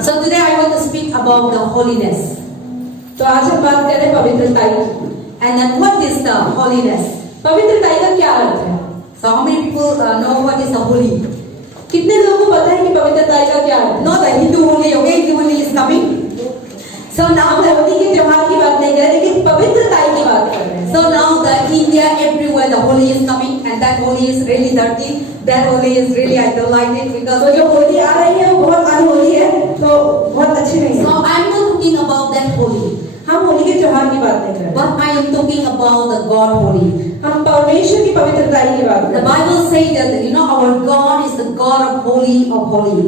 So today I want to speak about the holiness. तो आज हम बात कर रहे हैं पवित्रता की। And then what is the holiness? पवित्रता का क्या अर्थ है? So how many people know what is the holy? कितने लोगों को पता है कि पवित्रता का क्या अर्थ है? Not the Hindu holy, okay? Hindu holy is coming. So now हम होली के त्योहार की बात नहीं कर रहे, लेकिन पवित्रता की बात कर रहे हैं। So now the India everywhere the holy is coming, and that holy is really dirty. That holy is really I don't like it because. तो जो होली आ रही है वो बहुत अनहोली है, तो बहुत अच्छी नहीं है। So I'm not talking about that holy. हम होली के त्योहार की बात नहीं कर रहे। But I am talking about the God holy. हम परमेश्वर की पवित्रता की बात कर The रहे हैं। Bible says that our God is the God of holy.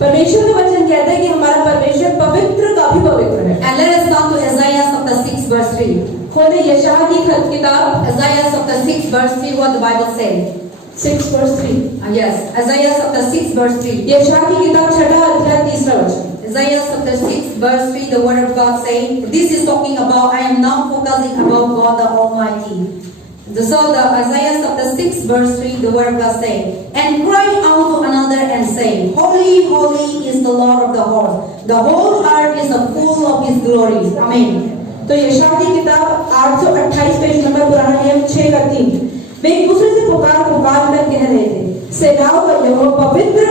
परमेश्वर का वचन कहता है कि हमारा परमेश्वर पवित्र का भी पवित्र है। And let us come to Isaiah chapter 6 verse 3. खोले यशायाह की किताब Isaiah chapter 6 verse 3 what the Bible says. 6 verse 3। Yes, Isaiah chapter 6 verse 3. यशायाह की किताब 6 अध्याय 3 वचन। Isaiah chapter 6 verse 3 the word of God saying, this is talking about, I am now focusing about God the Almighty. So the Isaiah chapter 6 verse 3 the word of God saying, and cry out to another and say, holy, holy is the Lord of the hosts. The whole earth is full of his glory. Amen. तो यशायाह की किताब 828 page number पुराना नियम 6 का 3। वे एक दूसरे से पुकार कर कह रहे थे, सेनाओं का यहोवा पवित्र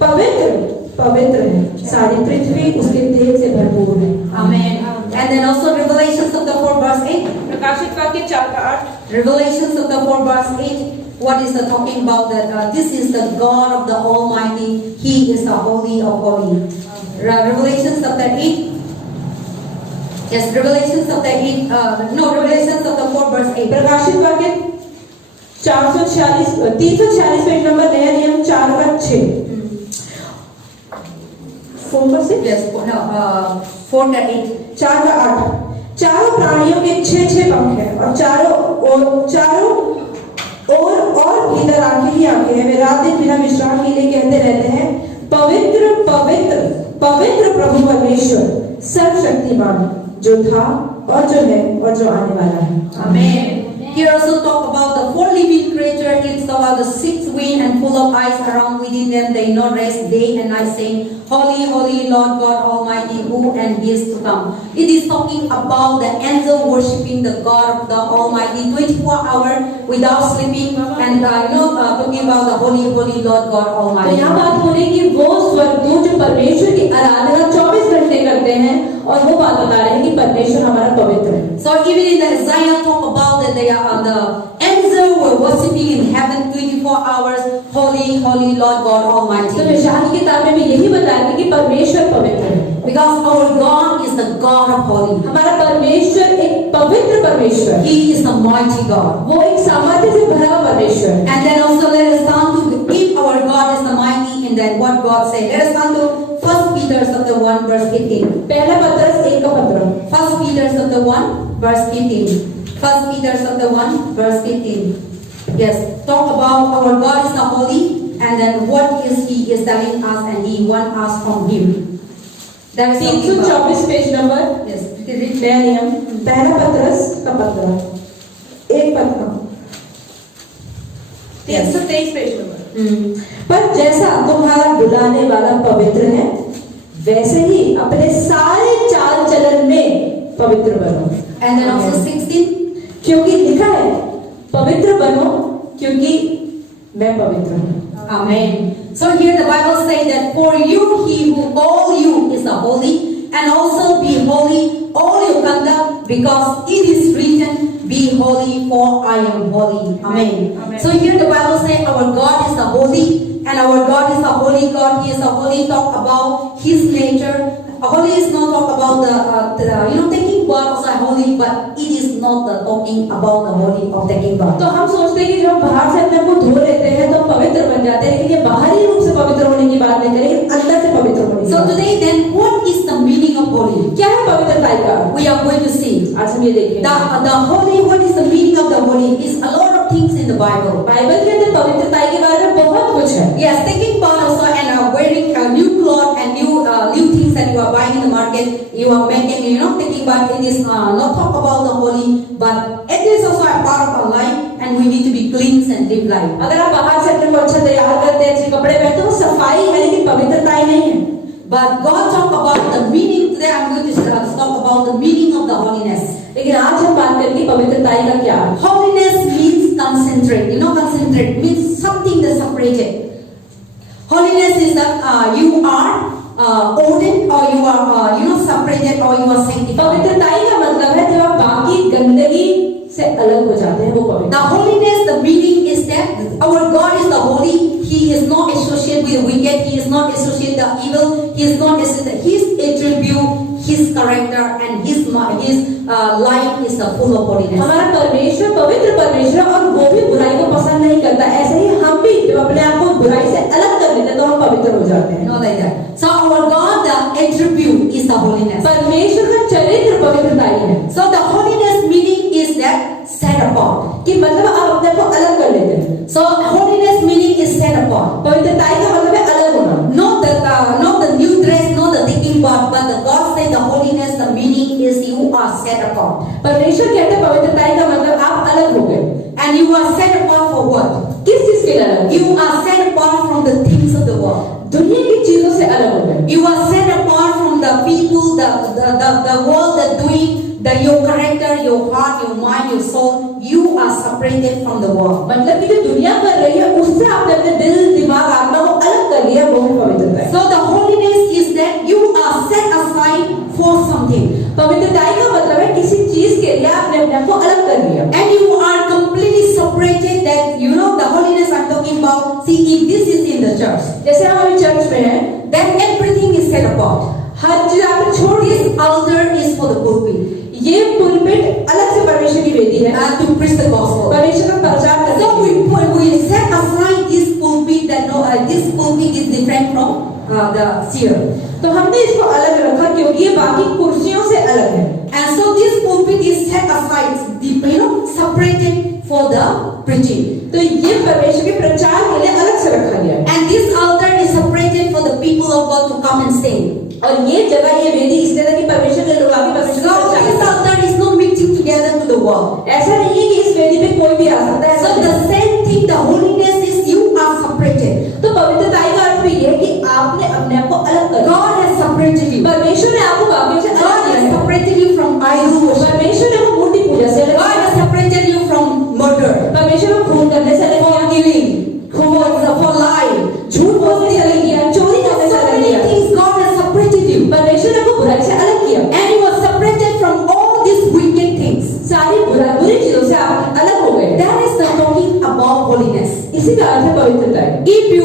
पवित्र पवित्र है, सारी पृथ्वी उसके तेज से भरपूर है। Amen. And then also Revelation chapter 4 verse 8. प्रकाशित वाक्य 4 का 8। Revelation chapter 4 verse 8. What is the talking about that this is the God of the Almighty. He is the Holy of Holy. Revelation chapter 8. Yes, Revelation chapter 8. Revelation chapter 4 verse 8. प्रकाशित वाक्य 346 page number नया नियम 4 का 6। 4 का 6? Yes, 4 का 8. 4 का 8। चारों प्राणियों के 6 पंख हैं और चारों और भीतर आंखें ही आंखें हैं। वे रात दिन बिना विश्राम के लिए कहते रहते हैं, पवित्र पवित्र पवित्र प्रभु परमेश्वर सर्वशक्तिमान, जो था और जो है और जो आने वाला है। Amen. Here also talk about the 4 living creature. It's about the 6 wings and full of eyes around within them. They not rest day and night, saying, holy, holy, Lord God Almighty, who and is to come. It is talking about the angel worshiping the God of the Almighty 24 hours without sleeping, and talking about the holy, holy Lord God तो Almighty. यहाँ बात हो रही है कि वो स्वर्गदूत जो परमेश्वर की आराधना 24 घंटे करते हैं, और वो बात बता रहे हैं कि परमेश्वर हमारा पवित्र है। So even in the Isaiah talk about that they are the angel were worshiping in heaven 24 hours, holy, holy Lord God Almighty. तो यशायाह की किताब में भी यही बताया कि परमेश्वर पवित्र है। Because our God is the God of holy. हमारा परमेश्वर एक पवित्र परमेश्वर है। He is the mighty God. वो एक सामर्थ्य से भरा हुआ परमेश्वर है। And then also let us come to, if our God is the mighty, and then what God said. Let us come to 1 Peter chapter 1 verse 15. पहला पत्रस 1 का 15। 1 Peter chapter 1 verse 15. 1 Peter chapter 1 verse 15. Yes, talk about our God is the holy, and then what is He is telling us, and He wants us from Him. That is 324 page number. Yes. नया नियम पहला पत्रस का 15 एक पत्र 323 page number. पर जैसा तुम्हारा बुलाने वाला पवित्र है, वैसे ही अपने सारे चाल चलन में पवित्र बनो। And then also 16. क्योंकि लिखा है, पवित्र बनो क्योंकि मैं पवित्र हूँ। Amen. So here the Bible says that for you, He who called you is the holy, and also be holy all your conduct, because it is written, be holy for I am holy. Amen. Amen. So here the Bible says our God is the holy, and our God is the holy God. He is the holy. Talk about His nature. Holy is not talk about the taking bath also holy, but it is not the talking about the holy of taking bath. तो हम सोचते हैं कि जब बाहर से अपने को धो लेते हैं तो पवित्र बन जाते हैं, लेकिन ये बाहरी रूप से पवित्र होने की बात नहीं करेंगे, अंदर से पवित्र होने की। So today then what is the meaning of holy? क्या है पवित्रता का? We are going to see. आज हम ये देखेंगे। The holy, what is the meaning of the holy? Is a lot of things in the Bible. Bible के अंदर पवित्रता के बारे में बहुत कुछ है। Yes, taking bath also and wearing a new cloth and new things that you are buying in the market, you are making, taking bath. It is not talk about the holy, but it is also a part of our life, and we need to be clean and live life. अगर आप बाहर से अपने को अच्छा तैयार करते हैं, अच्छे कपड़े पहनते हो, सफाई है लेकिन पवित्रता ही नहीं है। But God talk about the meaning. Today I'm going to talk about the meaning of the holiness. लेकिन आज हम बात करेंगे पवित्रताई का क्या है। Holiness means concentrate. You know, concentrate means something that's separated. Holiness is that you are ordained or you are separated or you are sanctified. पवित्रताई का मतलब है जब आप बाकी गंदगी से अलग हो जाते हैं, वो पवित्र। The holiness, the meaning is that our God is the holy. He is not associated with the wicked. He is not associated with the evil. He is not associated. His attribute, His character, and His life is full of holiness. हमारा परमेश्वर पवित्र परमेश्वर और वो भी बुराई को पसंद नहीं करता। ऐसे ही हम भी जब अपने आप को बुराई से अलग कर लेते हैं तो हम पवित्र हो जाते हैं। Not like that. So our God, the attribute is the holiness. परमेश्वर का चरित्र पवित्रताई है। So the holiness meaning is that set apart. कि मतलब आप अपने को अलग कर लेते हैं। So holiness meaning is set apart. पवित्रताई का मतलब है अलग होना। Not the new dress, not the taking part, but the God said the holiness, the meaning is you are set apart. परमेश्वर कहते हैं पवित्रताई का मतलब आप अलग हो गए। And you are set apart for what? किस चीज के लिए अलग? You are set apart from the things of the world. दुनिया की चीजों से अलग हो गए। You are set apart from the people, the world, the doing, your character, your heart, your mind, your soul. You are separated from the world. मतलब कि जो दुनिया कर रही है उससे आपने अपने दिल, दिमाग, आत्मा को अलग कर लिया, वो भी पवित्रता है। So the holiness is that you are set aside for something. पवित्रताई का मतलब है किसी चीज के लिए आपने अपने आप को अलग कर लिया। And you are completely separated. That the holiness I'm talking about. See, if this is in the church, जैसे हम अभी चर्च में हैं, then everything is set apart. हर चीज आपने छोड़ दी। This altar is for the pulpit. ये पुलपिट अलग से परमेश्वर की वेदी है। To preach the gospel. परमेश्वर का प्रचार करने So we set aside this pulpit that this pulpit is different from the seer. तो हमने इसको अलग रखा क्योंकि ये बाकी कुर्सियों से अलग है। And so this pulpit is set aside, separated for the preaching. तो ये परमेश्वर के प्रचार के लिए अलग से रखा गया है। And this altar is separated for the people of God to come and sing. और ये जगह, ये वेदी इसलिए था कि परमेश्वर के लोग आके परमेश्वर So this altar is not mixing together to the world. ऐसा नहीं है कि इस वेदी पे कोई भी आ सकता है। So the same thing, the holiness is you are separated. तो पवित्रताई का अर्थ भी ये है कि आपने अपने आप को अलग कर दिया। God has separated you. परमेश्वर ने आपको बाकियों से अलग God किया has है। separated you from idol worship. परमेश्वर ने वो मूर्ति पूजा से अलग God किया। has separated you from murder, परमेश्वर को खून करने से अलग for किया, killing, for lying, झूठ बोलने से अलग किया, चोरी करने से so अलग many किया। things God has separated you. परमेश्वर ने वो बुराई से अलग किया। And you were separated from all these wicked things. सारी बुरी चीजों से आप अलग हो गए। That is the talking about holiness. इसी का अर्थ है पवित्रताई। If you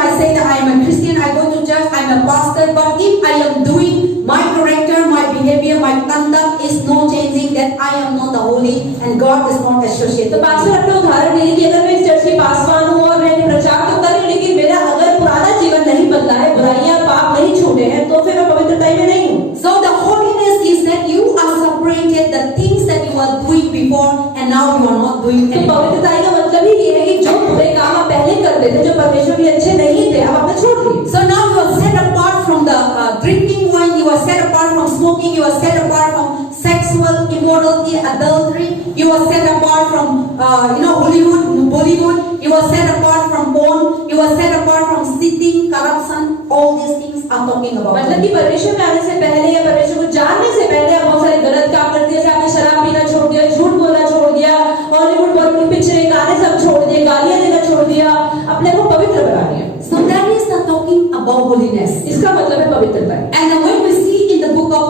I say that I am a Christian, I go to church, I am a pastor, but if I am doing my character, my behavior, my conduct is not changing, then I am not the holy and God is not associated. तो pastor अपने उदाहरण दिए कि अगर मैं इस church की पासवान हूँ और मैंने प्रचार तो कर लेकिन मेरा अगर पुराना जीवन नहीं बदला है, बुराइयां पाप नहीं छूटे हैं, तो फिर मैं पवित्रताई में नहीं हूँ। So the holiness is that you are separated, the things that you were doing before and now you are not doing तो anymore. पवित्रताई का मतलब ही ये है कि जो बुरे काम आप पहले करते थे, जो परमेश्वर के लिए अच्छे नहीं थे, आप आपने छोड़ दिए। So now you are set apart from the drinking wine, you are set apart from smoking, you are set apart from sexual immorality, adultery, you are set apart from Hollywood, Bollywood, you are set apart from porn, you are set apart from cheating, corruption, all these things I'm talking about. मतलब कि परमेश्वर में आने से पहले या परमेश्वर को जानने से पहले आप बहुत सारे गलत काम करते हैं, जैसे आपने शराब पीना छोड़ दिया, झूठ बोलना छोड़ दिया, हॉलीवुड बॉलीवुड पिक्चरें गाने सब छोड़ दिए, गालियां देना छोड़ दिया, अपने को पवित्र बना दिया। So that is the talking about holiness. इसका मतलब है पवित्रता। And then when we see in the book of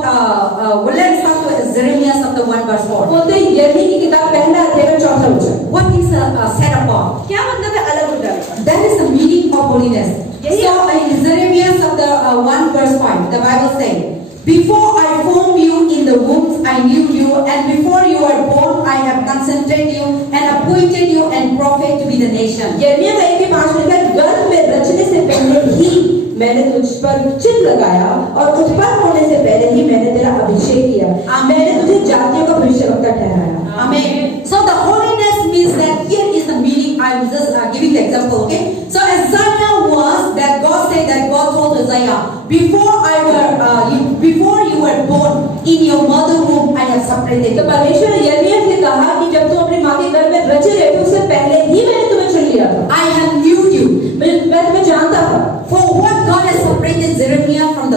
let's start with Jeremiah chapter 1 verse 4. बोलते हैं यर्मी की किताब पहला अध्याय का चौथा वचन। What is set apart? क्या मतलब है अलग हो जाना? That is the meaning of holiness. So in Jeremiah chapter 1 verse 5, the Bible says, "Before I formed you in the womb, I knew you, and before you were born, I have consecrated you and appointed you and prophet to be the nation." यर्मिया का 1:5 लिखा है, गर्भ में रचने से पहले ही मैंने तुझ पर चिन्ह लगाया और उत्पन्न होने से पहले ही मैंने तेरा अभिषेक किया, मैंने तुझे जातियों का भविष्यवक्ता ठहराया। Amen. So the holiness means that here is the meaning. I am just giving the example, okay? So Isaiah was that God said that God told Isaiah, before you were born in your mother womb, I have separated तो you. परमेश्वर ने यर्मिया से कहा कि जब तुम अपनी माँ के गर्भ में रचे रहे थे उससे पहले ही मैंने तुम्हें चुन लिया था। I have knew you. मैं तुम्हें जानता था। For what God has separated Jeremiah from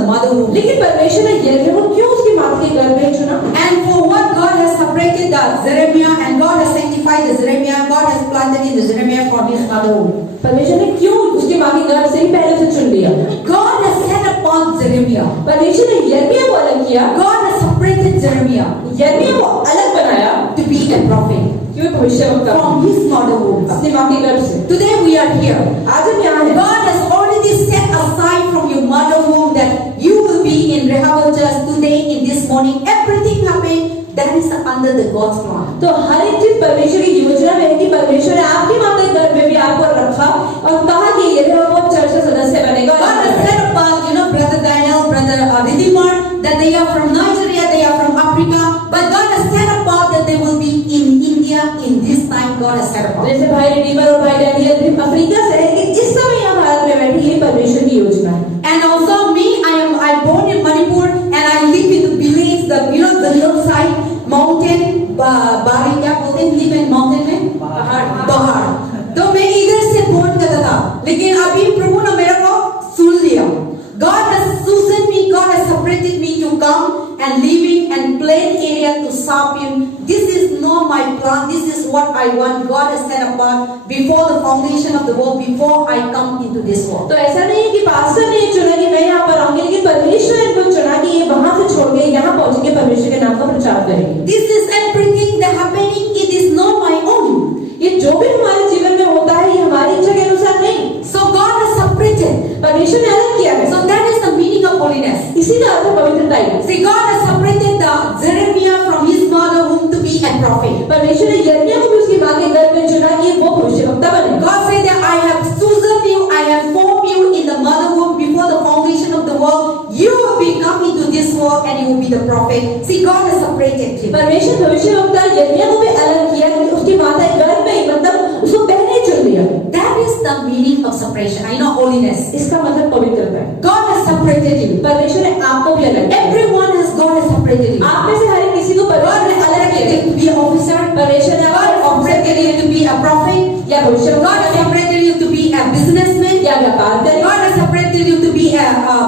गर्भ से ही पहले से चुन लिया। God has set apart Jeremiah. परमेश्वर ने यिर्मयाह को अलग किया, God has separated Jeremiah यिर्मयाह को अलग बनाया to be a prophet कि वो भविष्यवक्ता from his mother womb. अपनी माँ के गर्भ से। Today we are here. आज हम यहाँ हैं। God has already set aside from your mother womb that you will be in Rehoboth Church today in this morning. Everything happened. That is under the God's plan. तो हर एक चीज परमेश्वर की योजना में है कि परमेश्वर ने आपकी माँ के गर्भ में भी आपको रखा और कहा कि ये रेहोबोथ चर्च का सदस्य बनेगा। God has set apart, brother Daniel, brother Redeemer, that they are from Nigeria, they are from Africa, but God has set apart that they will be in India in this time. God has set apart. जैसे भाई Redeemer और भाई Daniel Africa से है, लेकिन इस समय यहाँ भारत में बैठी ये परमेश्वर की योजना है। And also me, I born in Manipur and I live in the village, the hillside, mountain, बारी क्या बोलते हैं, live in mountain में पहाड़। तो मैं इधर से born करता था, लेकिन अभी प्रभु ने मेरे को सुन लिया। God has chosen me, God has separated me to come and live in and plain area to serve Him. This is not my plan. This is what I want. God has set apart before the foundation of the world, before I come into this world. तो ऐसा नहीं है कि pastor ने चुना कि मैं यहाँ पर आऊंगी, लेकिन परमेश्वर ने इनको चुना कि ये वहां से छोड़ के यहाँ पहुंचेंगे, परमेश्वर के नाम का प्रचार करेंगे। This is everything that happening. It is not my own. ये जो भी हमारे जीवन में होता है ये हमारी इच्छा के अनुसार नहीं। So God has separated. परमेश्वर ने अलग किया है। So that is the meaning of holiness. इसी का अर्थ है पवित्रता ही। See, God has separated the Jeremiah from his mother womb to be a prophet. परमेश्वर ने यिर्मयाह को भी उसकी माँ के गर्भ में चुना कि वो भविष्यवक्ता बने। God said that I have chosen you, I have formed you in the mother womb before the foundation of the world. You will be come into this world and you will be the prophet. See, God has separated him. परमेश्वर भविष्यवक्ता यिर्मयाह को भी अलग किया, उसकी माता के गर्भ में मतलब उसको पहले ही चुन लिया। That is the meaning of separation. I know holiness. इसका मतलब पवित्रता है। God has separated you. परमेश्वर ने आपको भी अलग किया। Everyone has God has separated you. आप में से हर एक किसी को परमेश्वर ने अलग किया to be an officer. परमेश्वर ने God separated you to be a prophet. या भविष्यवक्ता God has separated you to be a businessman. या व्यापार करें God has separated you to be a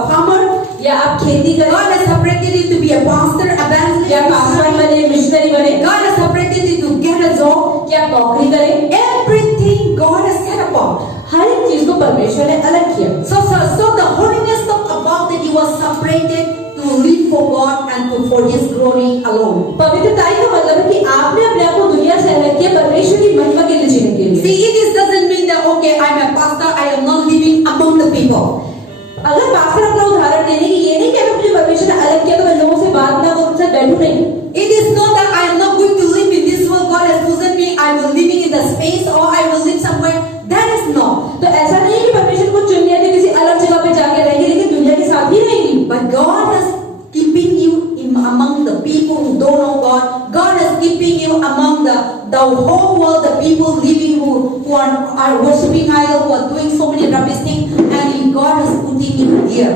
farmer. या आप खेती करें God has separated you to be a pastor, evangelist. या पास्टर बने, मिशनरी बने। God has separated you to get a job. या नौकरी करें। Everything God has set apart. हर एक चीज को परमेश्वर ने अलग किया। So the holiness talk about that you are separated to live for God and for His glory alone. पवित्रताई का मतलब है कि आपने अपने आप को दुनिया से अलग किया परमेश्वर की महिमा के लिए जीने के लिए। See, it doesn't mean that okay, I'm a pastor, I am not living among the people. अगर पास्टर अपना उदाहरण देने की ये नहीं कि मुझे परमेश्वर ने अलग किया तो मैं लोगों से बात ना करूं, उनसे बैठूं नहीं। It is not that I am not going to live in this world. God has chosen me. I will living in the space or I will live somewhere. That is not. तो ऐसा नहीं है कि परमेश्वर को चुन लिया कि किसी अलग जगह पे जाके रहेंगे, लेकिन दुनिया के साथ ही रहेंगी। But God has keeping you in among the people who don't know God. God is keeping you among the whole world, the people living who are worshiping idol, who are doing so many rubbish things, and God is putting you here.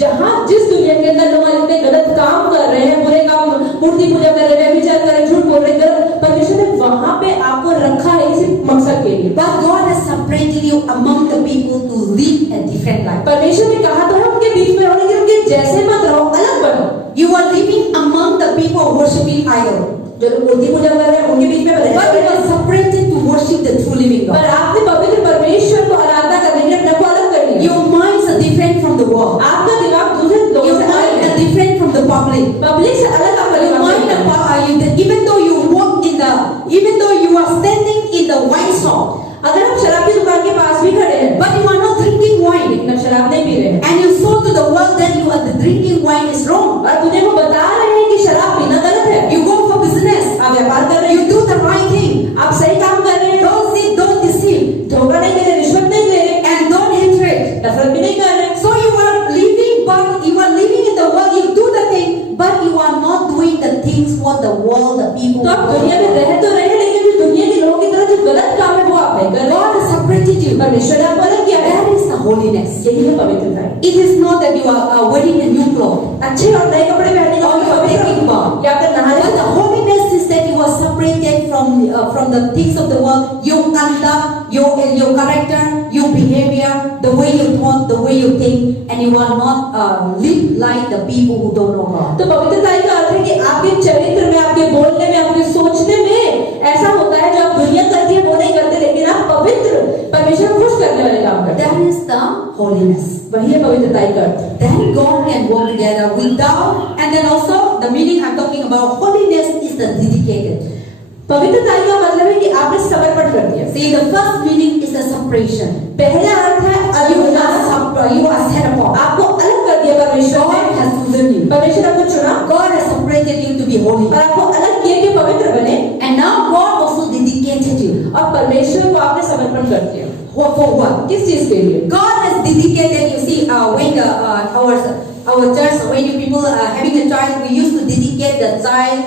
जहाँ जिस दुनिया के अंदर लोग इतने गलत काम कर रहे हैं, बुरे काम, मूर्ति पूजा कर रहे हैं, विचार कर रहे हैं, झूठ बोल रहे हैं, परमेश्वर ने वहाँ पे आपको रखा है इसी मकसद के लिए। But God has separated you among the people to live a different life. परमेश्वर ने कहा तो है उनके बीच में रहो, लेकिन उनके जैसे मत रहो, अलग बनो। You are living among the people worshiping idol. जो लोग मूर्ति पूजा कर रहे हैं उनके बीच में बने। But you are separated to worship the true living God. पर आपने पवित्र परमेश्वर को आराधना करने के लिए अपने को अलग कर लिया। Your minds are different from the world. आपका दिमाग दूसरे लोगों Your से mind अलग are है। different from the public. Public से अलग आपका Your दिमाग mind है। even though you walk in the, even though you are standing in the wine shop, अगर आप शराब की दुकान के पास भी खड़े हैं, but you are not drinking wine, लेकिन आप शराब नहीं पी रहे हैं, and you show to the world that you are the drinking wine is wrong. और दुनिया को बता रहे हैं कि शराब पीना गलत है। You go for business. आप व्यापार कर रहे हैं, You do the right thing. आप सही काम कर रहे हैं, Don't cheat, don't deceive, धोखा नहीं दे रहे, रिश्वत नहीं दे रहे, and don't hatred. नफरत भी नहीं कर रहे। So you are living, but you are living in the world. You do the thing, but you are not doing the things what the world, the people. तो आप दुनिया में रह तो रहे, लेकिन जो दुनिया के लोगों की तरह जो गलत काम है वो आप नहीं कर रहे। God has separated you. परमेश्वर ने आपको अलग किया है। That is the holiness. यही है पवित्रता। It is not that you are wearing a new cloth. अच्छे और नए कपड़े पहनने का Or you are taking bath. या फिर नहाने But the holiness is that you are separated from the things of the world. Your conduct, your character, your behavior, the way you talk, the way you think, and you are not live like the people who don't know God. तो पवित्रता का अर्थ है कि आपके चरित्र में, आपके बोलने में, आपके सोचने में ऐसा होता है जो आप दुनिया करती है वो नहीं करते, लेकिन आप पवित्र परमेश्वर खुश करने वाले काम करते हैं। करते That हैं। is the holiness. वही है पवित्रताई का अर्थ। Then God can work together without, and then also the meaning I'm talking about holiness is the dedicated. पवित्रताई का मतलब है कि आपने समर्पण कर दिया। See, the first meaning is the separation. पहला अर्थ है You are set apart. आपको अलग कर दिया परमेश्वर God ने। has chosen you. परमेश्वर आपको चुना God has separated you to be holy. और आपको अलग किया कि पवित्र बने, And now God also dedicated you. और परमेश्वर को आपने समर्पण कर दिया। For what? किस चीज के लिए? God has dedicated, you see, when our church, when you people are having a child, we used to dedicate the child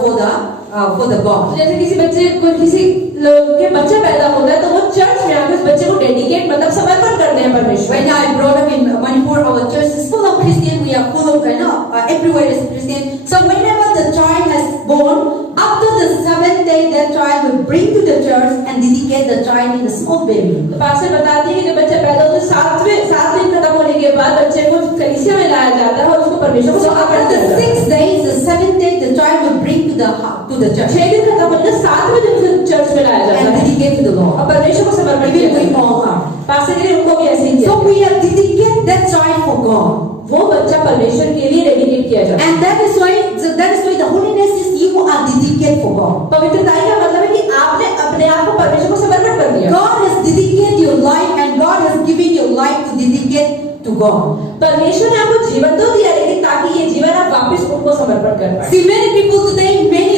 for the God. जैसे किसी लोग के बच्चा पैदा होता है तो वो चर्च में आकर उस बच्चे को डेडिकेट मतलब समर्पण करते हैं परमेश्वर। When I brought up in Manipur, our church is full of Christian. We are full of, everywhere is Christian. So whenever the child has born, after the 7th day, that child will bring to the church and dedicate the child in the small baby. तो pastor बताते हैं कि जब बच्चा पैदा होता है 7 दिन खत्म होने के बाद बच्चे को कलीसिया में लाया जाता है और उसको परमेश्वर को So after the 6 days, the 7th day, the child will bring to the church 6 दिन खत्म होने 7वें दिन फिर चर्च में लाया जाता and है dedicate to the Lord. और परमेश्वर को समर्पण किया Even we जाता है। all are. पास्टर ने उनको भी ऐसे ही किया। So we have dedicated that child for God. वो बच्चा परमेश्वर के लिए डेडिकेट किया जाता है। And that is why the holiness is you are dedicated for God. पवित्रताई का मतलब है कि आपने अपने आप को परमेश्वर को समर्पण कर दिया। God has dedicated your life and God has given your life to dedicate to God. परमेश्वर ने आपको जीवन तो दिया लेकिन ताकि ये जीवन आप वापस उनको समर्पण कर पाए। See, many people today, many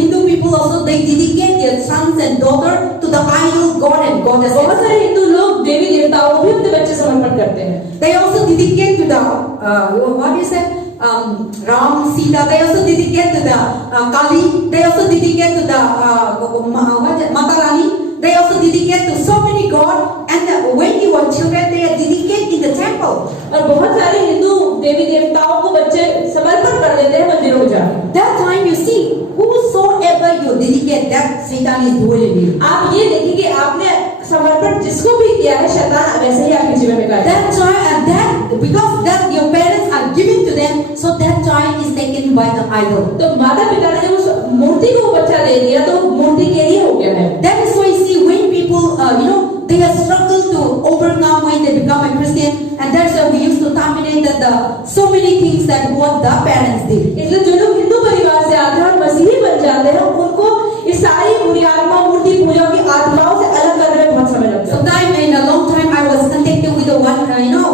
Hindu people also, they dedicate their sons and daughters to the idol God and goddess. बहुत सारे हिंदू लोग देवी देवताओं को भी अपने बच्चे समर्पण करते हैं। They also dedicate to the what is it? Ram, Sita. They also dedicate to the Kali. They also dedicate to the Mata Rani. They also dedicate to so many God. And when you are children, they are dedicated in the temple. और बहुत सारे हिंदू देवी देवताओं को बच्चे समर्पण कर देते हैं मंदिरों में जाकर। That time you see, whosoever you dedicate, that Satan is dwelling in you. आप ये देखिए कि आपने समर्पण जिसको भी किया है शैतान वैसे ही आपके जीवन में करेगा। That child and that because that your parents are giving to them, so that child is taken by the idol. तो माता पिता ने जब उस मूर्ति को बच्चा दे दिया तो मूर्ति के लिए हो गया है। That is why you see when people they have struggled to overcome when they become a Christian, and that's why we used to terminate so many things that what the parents did. इसलिए जो लोग हिंदू परिवार से आते हैं और मसीही बन जाते हैं उनको इस सारी बुरी आत्मा मूर्ति पूजा की आत्माओं से अलग करने में बहुत समय लगता है। Sometime in a long time I was contacted with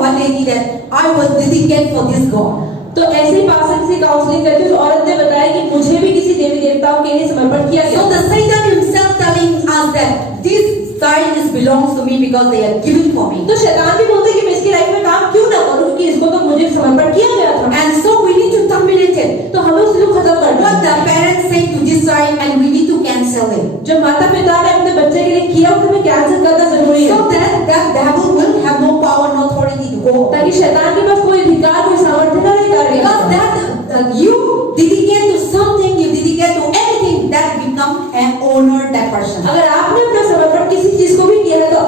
one lady that I was dedicated for this God. तो ऐसे ही पास्टर से काउंसलिंग करके उस औरत ने बताया कि मुझे भी किसी देवी देवताओं के लिए समर्पण किया गया। So the Satan himself telling us that this child belongs to me because they are given for me. तो शैतान भी बोलते हैं कि मैं इसकी लाइफ में काम क्यों ना करूं क्योंकि इसको तो मुझे समर्पण किया गया था। And so we need to terminate it. तो हमें उसको खत्म करना What the parents say to this child, and we need to cancel it. जो माता पिता ने अपने बच्चे के लिए किया उसको हमें कैंसिल करना जरूरी है। So that devil will have no power, no authority to go. ताकि शैतान के पास कोई अधिकार कोई सामर्थ्य न रहे करने का। Because that you dedicate to something, you dedicate to anything, that become an owner that person. अगर आपने अपना समर्पण किसी चीज को भी किया है तो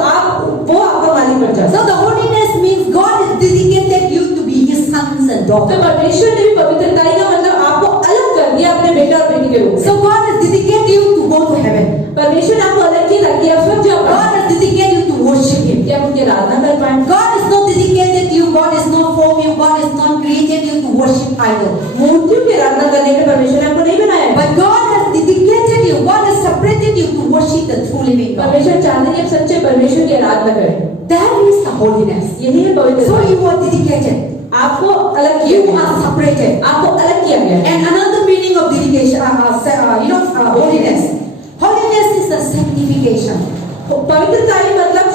वो आपका मालिक बन जाता है। So the holiness means God has dedicated you to be His sons and तो daughters. परमेश्वर ने भी पवित्रताई का मतलब आपको अलग कर दिया अपने बेटे और बेटी के रूप में। So God has dedicated you to go to heaven. परमेश्वर ने आपको अलग किया ताकि आप स्वर्ग जा पाएं। God has dedicated you to worship Him. कि आप उनकी आराधना कर पाएं। God is not dedicated you. God is not formed you. God is not created you to worship idol. मूर्तियों की आराधना करने के लिए परमेश्वर ने आपको नहीं बनाया है। But God has dedicated you. God has separated you to worship the true living God. परमेश्वर चाहते हैं कि आप सच्चे परमेश्वर की आराधना करें। That is the holiness. यही है पवित्रता। So you are dedicated. आपको अलग किया You गया are है। separated. आपको अलग किया गया है। And another meaning of dedication, holiness. Holiness is the sanctification. पवित्रताई मतलब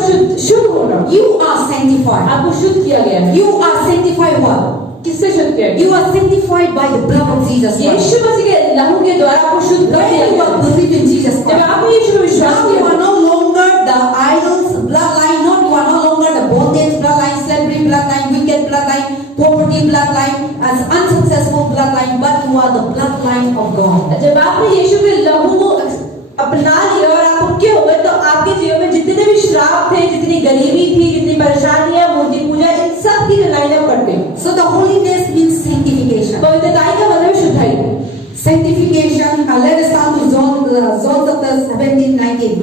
शुद्ध होना। You are sanctified. आपको शुद्ध किया गया है। You are sanctified what? किससे शुद्ध किया गया? You are sanctified by the blood of Jesus Christ. यीशु मसीह के लहू के द्वारा आपको शुद्ध कर दिया When you गया। are believed in Jesus जब Christ, आपने यीशु में विश्वास now you किया are no longer the idols bloodline. You are no longer the bondage bloodline, slavery bloodline, wicked bloodline, poverty bloodline, as unsuccessful bloodline, but you are the bloodline of God. जब आपने यीशु के लहू को अपना लिया और आप उनके हो गए तो आपके जीवन में जितने भी श्राप थे जितनी गरीबी थी जितनी परेशानियां मूर्ति पूजा इन सब की लाइन अप कट गई। So the holiness means sanctification. पवित्रताई का मतलब शुद्धाई। Sanctification. Let us come to John chapter 17, 19.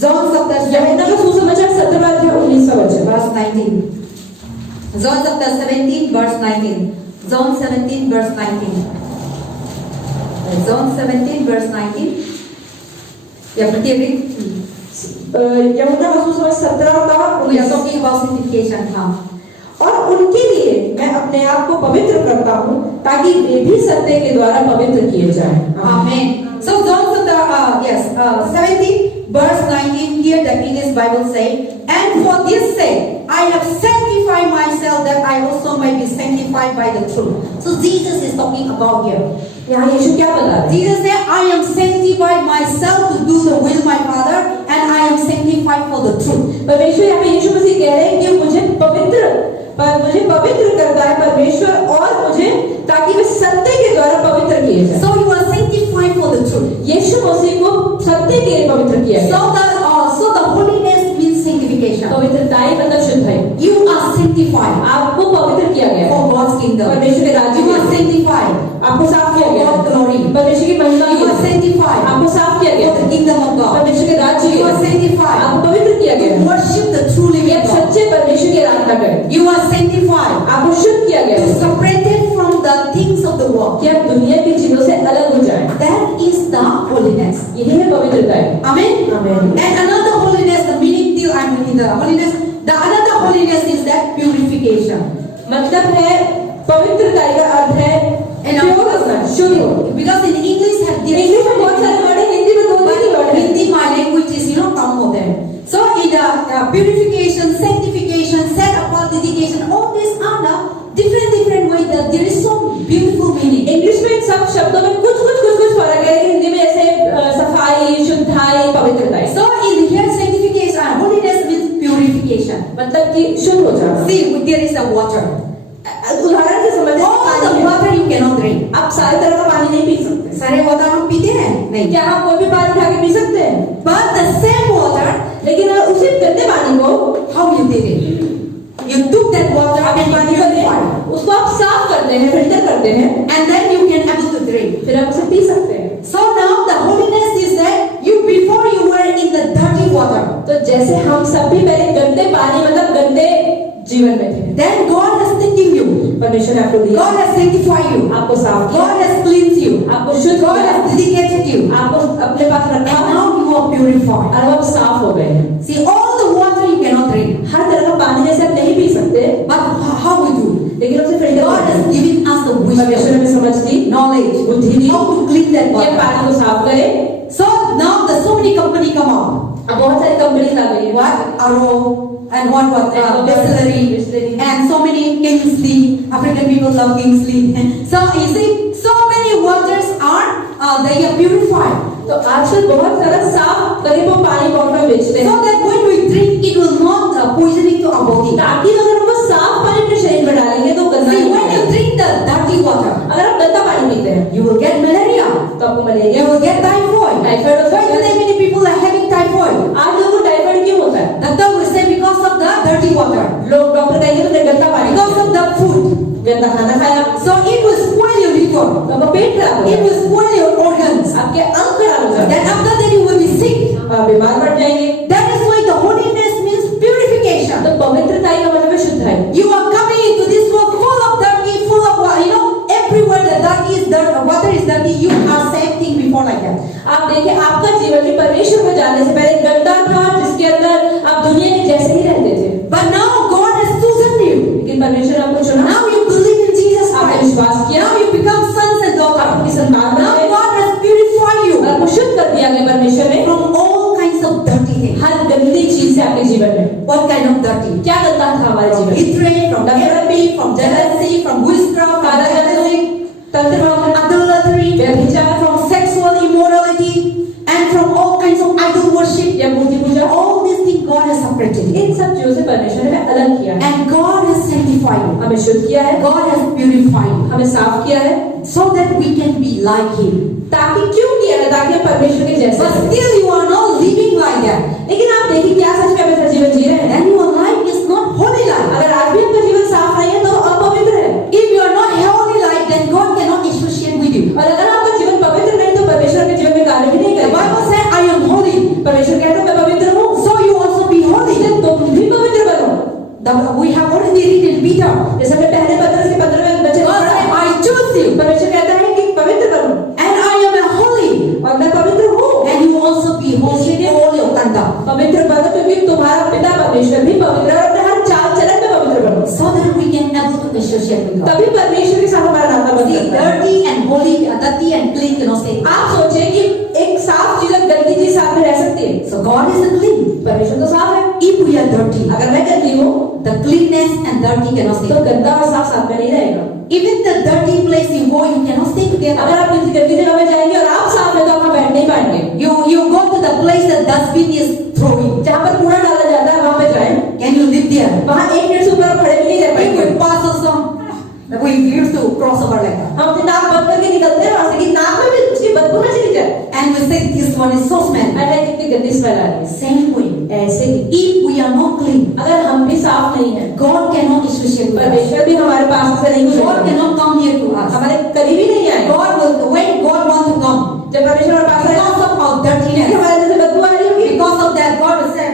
John chapter यूहन्ना का 17. सुसमाचार 17 अध्याय 19 19 वचन। verse 19. John chapter 17, verse 19. John 17, verse 19. John 17, verse 19. Yeah, but here यहूदा सुसमाचार 17 का we are talking about sanctification. हाँ. और उनके लिए मैं अपने आप को पवित्र करता हूँ ताकि वे भी सत्य के द्वारा पवित्र किए जाएं। Amen. So John chapter 17, verse 19. Here the English Bible say, and for this sake I have sanctified myself that I also may be sanctified by the truth. So Jesus is talking about here. यहाँ यीशु क्या बता रहे हैं? Jesus said, I am sanctified myself to do the will of my Father, and I am sanctified for the truth. परमेश्वर यहाँ पे यीशु मसीह कह रहे हैं कि मुझे पवित्र करता है परमेश्वर और मुझे ताकि वे सत्य के द्वारा पवित्र किए जाएं। So you are sanctified for the truth. यीशु मसीह को सत्य के लिए पवित्र किया गया। So the holiness means sanctification. पवित्रताई मतलब शुद्धाई। You are sanctified. आपको पवित्र किया गया For God's kingdom. परमेश्वर के राज्य You are sanctified. आपको साफ किया गया। For glory. परमेश्वर की महिमा You are sanctified. आपको साफ किया गया। For the kingdom of God. परमेश्वर के राज्य You are sanctified. आपको पवित्र किया गया। To worship the true living God. सच्चे परमेश्वर की आराधना करें। You are sanctified. आपको शुद्ध किया गया। To separated from the things of the world. कि आप दुनिया की चीजों से अलग हो जाएं। That is the holiness. यही है पवित्रता। Amen. Amen. And another holiness, the meaning till I'm in the holiness. The another holiness is that purification. मतलब है पवित्रता का अर्थ है शुद्ध। Because in English have English में बहुत सारे वर्ड हैं, हिंदी में दो ही वर्ड हैं। Hindi my language is कम होते हैं. So in the purification, sanctification, set apart, dedication, all these are the different way that there is so beautiful meaning. English में सब शब्दों में कुछ फर्क है, लेकिन हिंदी में ऐसे सफाई, शुद्धाई, पवित्रता। So in here sanctification, holiness means purification. मतलब कि शुद्ध हो जाना। See, there is a water. उदाहरण से समझ All the water you cannot drink. आप सारे तरह का पानी नहीं पी सकते। सारे वाटर हम पीते हैं नहीं। क्या आप कोई भी पानी उठा के पी सकते हैं? But the same water, लेकिन उसी गंदे पानी को how you did it? You took that water आप and पानी you को purified. उसको आप साफ करते हैं, फिल्टर करते हैं, And then you can able to drink. फिर आप उसे पी सकते हैं। So now the holiness is that you before you were in the dirty water. तो जैसे हम सब भी पहले गंदे पानी मतलब गंदे जीवन में थे। Then God has taken you. परमेश्वर ने आपको दिया। God has sanctified you. आपको साफ किया। God has cleansed you. आपको शुद्ध God किया। has dedicated you. आपको अपने पास And रखा now you are purified. और अब आप साफ हो गए हैं। See, all the water you cannot drink. हर तरह का पानी जैसे आप नहीं पी सकते, But how we do? लेकिन उसे फिल्टर God करते has हैं। given us the परमेश्वर wisdom, ने समझ दी, knowledge, बुद्धि दी, how to clean that ये water. पानी को साफ करे। So now the so many company come out. अब बहुत सारी कंपनी आ गई है। What? RO and what? Distillery. And so many Kingsley. African people love Kingsley. So you see, so many waters are they are purified. तो आजकल बहुत सारा साफ करे वो पानी बॉटल में बेचते So हैं that when we drink, it will not poisoning to our body. ताकि अगर हम वो साफ पानी अपने शरीर में डालेंगे तो गंदा See, नहीं when you होगा। drink the dirty water, अगर आप गंदा पानी पीते हैं you will get malaria. तो आपको malaria, You will get typhoid. Typhoid हो Why सकता today है। many people are having typhoid? आज लोगों को टाइफाइड क्यों होता है? Doctor will say because of the dirty water, लोग डॉक्टर कहेंगे तुमने गंदा पानी because of the food. गंदा खाना खाया So it will spoil your liver. तो आपका पेट खराब हो It जाएगा, will spoil your organs. आपके अंग खराब हो जाएंगे, Then after that you will be sick. आप बीमार पड़ जाएंगे। That is why the holiness means purification. तो पवित्रताई का मतलब है शुद्धाई। You are coming into this world full of dirty, full of everywhere the dirty is dirt, water is dirty. You are same thing before like that. आप देखिए आपका जीवन भी परमेश्वर को जानने से पहले गंदा था, जिसके अंदर आप दुनिया के जैसे ही रहते थे। But now God has chosen you. लेकिन परमेश्वर ने आपको चुना, Now you believe in Jesus आपने Christ. विश्वास किया, Now you become sons and आपकी daughters. संतान Now बने, God has purified you आपको शुद्ध कर दिया गया परमेश्वर ने from all kinds of dirty things. हर गंदी चीज से आपके जीवन में। What kind of dirty? क्या गंदा था हमारे जीवन में? Hatred, from envy, from jealousy, from witchcraft, from jealousy, तंत्रभाव, adultery, व्यभिचार, from sexual immorality, and from all kinds of idol worship. या मूर्ति पूजा, All these things God has separated. इन सब चीजों से परमेश्वर ने हमें अलग किया है, And God has sanctified you. हमें शुद्ध किया है, God has purified you. हमें साफ किया है, So that we can be like Him. ताकि क्यों किया है? ताकि हम परमेश्वर के जैसे But बनें। still you are not living like that. लेकिन आप देखिए क्या सच में अपना जीवन जी रहे हैं? And your life is not holy life. अगर आज भी आपका जीवन साफ नहीं है तो अपवित्र है, If you are not holy life, then God cannot associate with you. और अगर आपका जीवन पवित्र नहीं तो परमेश्वर के जीवन में कार्य भी नहीं The करेगा। Bible says, I am holy. परमेश्वर कहता है मैं पवित्र हूँ, So you also be holy. तुम भी पवित्र बनो। परमेश्वर के साथ हमारा नाता बन See, सकता है। dirty and holy, dirty and clean cannot stay. आप सोचें कि एक साफ चीज और गंदी चीज साथ में रह सकती है। So God is clean. परमेश्वर तो साफ है। If we are dirty, अगर मैं गंदी हूँ the cleanness and dirty cannot तो stay. गंदा और साफ साथ में नहीं रहेगा। Even the dirty place you go, you cannot stay together. अगर आप किसी गंदी जगह में जाएंगे और आप साफ है तो आप वहाँ बैठ नहीं पाएंगे। You go to the place that dustbin is throwing. जहाँ पर कूड़ा डाला जाता है वहाँ पे जाएं। Can you live there? वहाँ एक मिनट से ऊपर खड़े भी नहीं रह If पाएंगे। we pass us on, we used to cross over like that. हम अपनी नाक बंद करके निकलते हैं वहाँ से कि नाक में भी उसकी बदबू ना चली जाए। And we say this one is so smelly. अरे कितनी गंदी स्मेल आ रही है। Same way. ऐसे ही If we are not clean, अगर हम भी साफ नहीं है, God cannot associate with us. परमेश्वर भी हमारे पास से नहीं God गुजरेगा। cannot come near to us. हमारे करीब ही नहीं आएगा। God will, when God wants to come, जब परमेश्वर हमारे पास आएगा because of our कि dirtiness, हमारे जैसे बदबू आ रही होगी। because of that, God will say,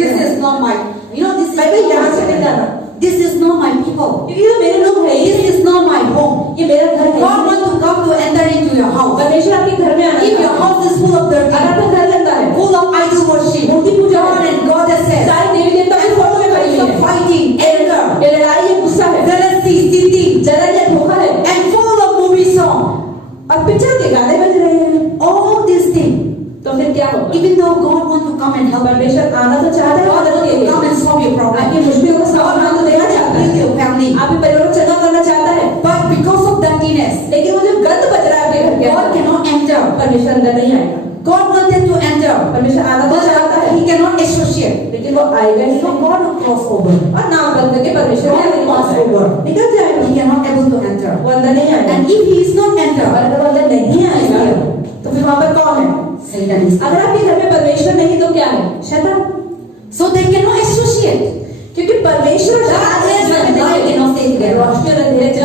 this is not my, this is मैं भी यहाँ से नहीं जाना, this is not my people. क्योंकि ये मेरे लोग हैं, This is not my home. ये मेरा घर है। God wants to come to enter into your house. परमेश्वर आपके घर में आना If your चाहता है। house is full of अगर dirty, आपका घर गंदा है, full of idol worship, Murthy Puja God है, and God has said, सारी देवी देवता की फोटो में खड़ी हुई some है, fighting, anger, ये लड़ाई है, गुस्सा है, jealousy, cheating, जलन है, धोखा है, and full of movie song. और पिक्चर के गाने बज रहे हैं। All these things. तो फिर क्या होगा? Even though God wants to come and help you, परमेश्वर आना तो चाहता है, God मदद wants के to लिए, come and solve your problem. आपकी मुश्किलों को God समाधान wants तो to देना चाहता bring है, your family. आपके परिवार को चंगा करना चाहता है, But because of dirtiness, लेकिन वो जो गंद बच रहा है आपके घर के God अंदर, cannot enter. परमेश्वर अंदर नहीं आएगा। God wanted to enter, परमेश्वर आना तो चाहता but है, He cannot associate. लेकिन वो आएगा ही So नहीं। God will cross over. और नाम बंद करके परमेश्वर God will pass निकल over. जाएगा, निकल जाएगा, He cannot able to enter. वो अंदर नहीं आएगा। And if He is not enter, और अगर वो अंदर नहीं आएगा तो फिर वहाँ पर कौन है? Satan is. अगर आपके घर में परमेश्वर नहीं तो क्या है? शैतान। So they cannot associate. क्योंकि परमेश्वर और शैतान Darkness एक and जगह light नहीं है। cannot stay together. रोशनी और अंधेरे जब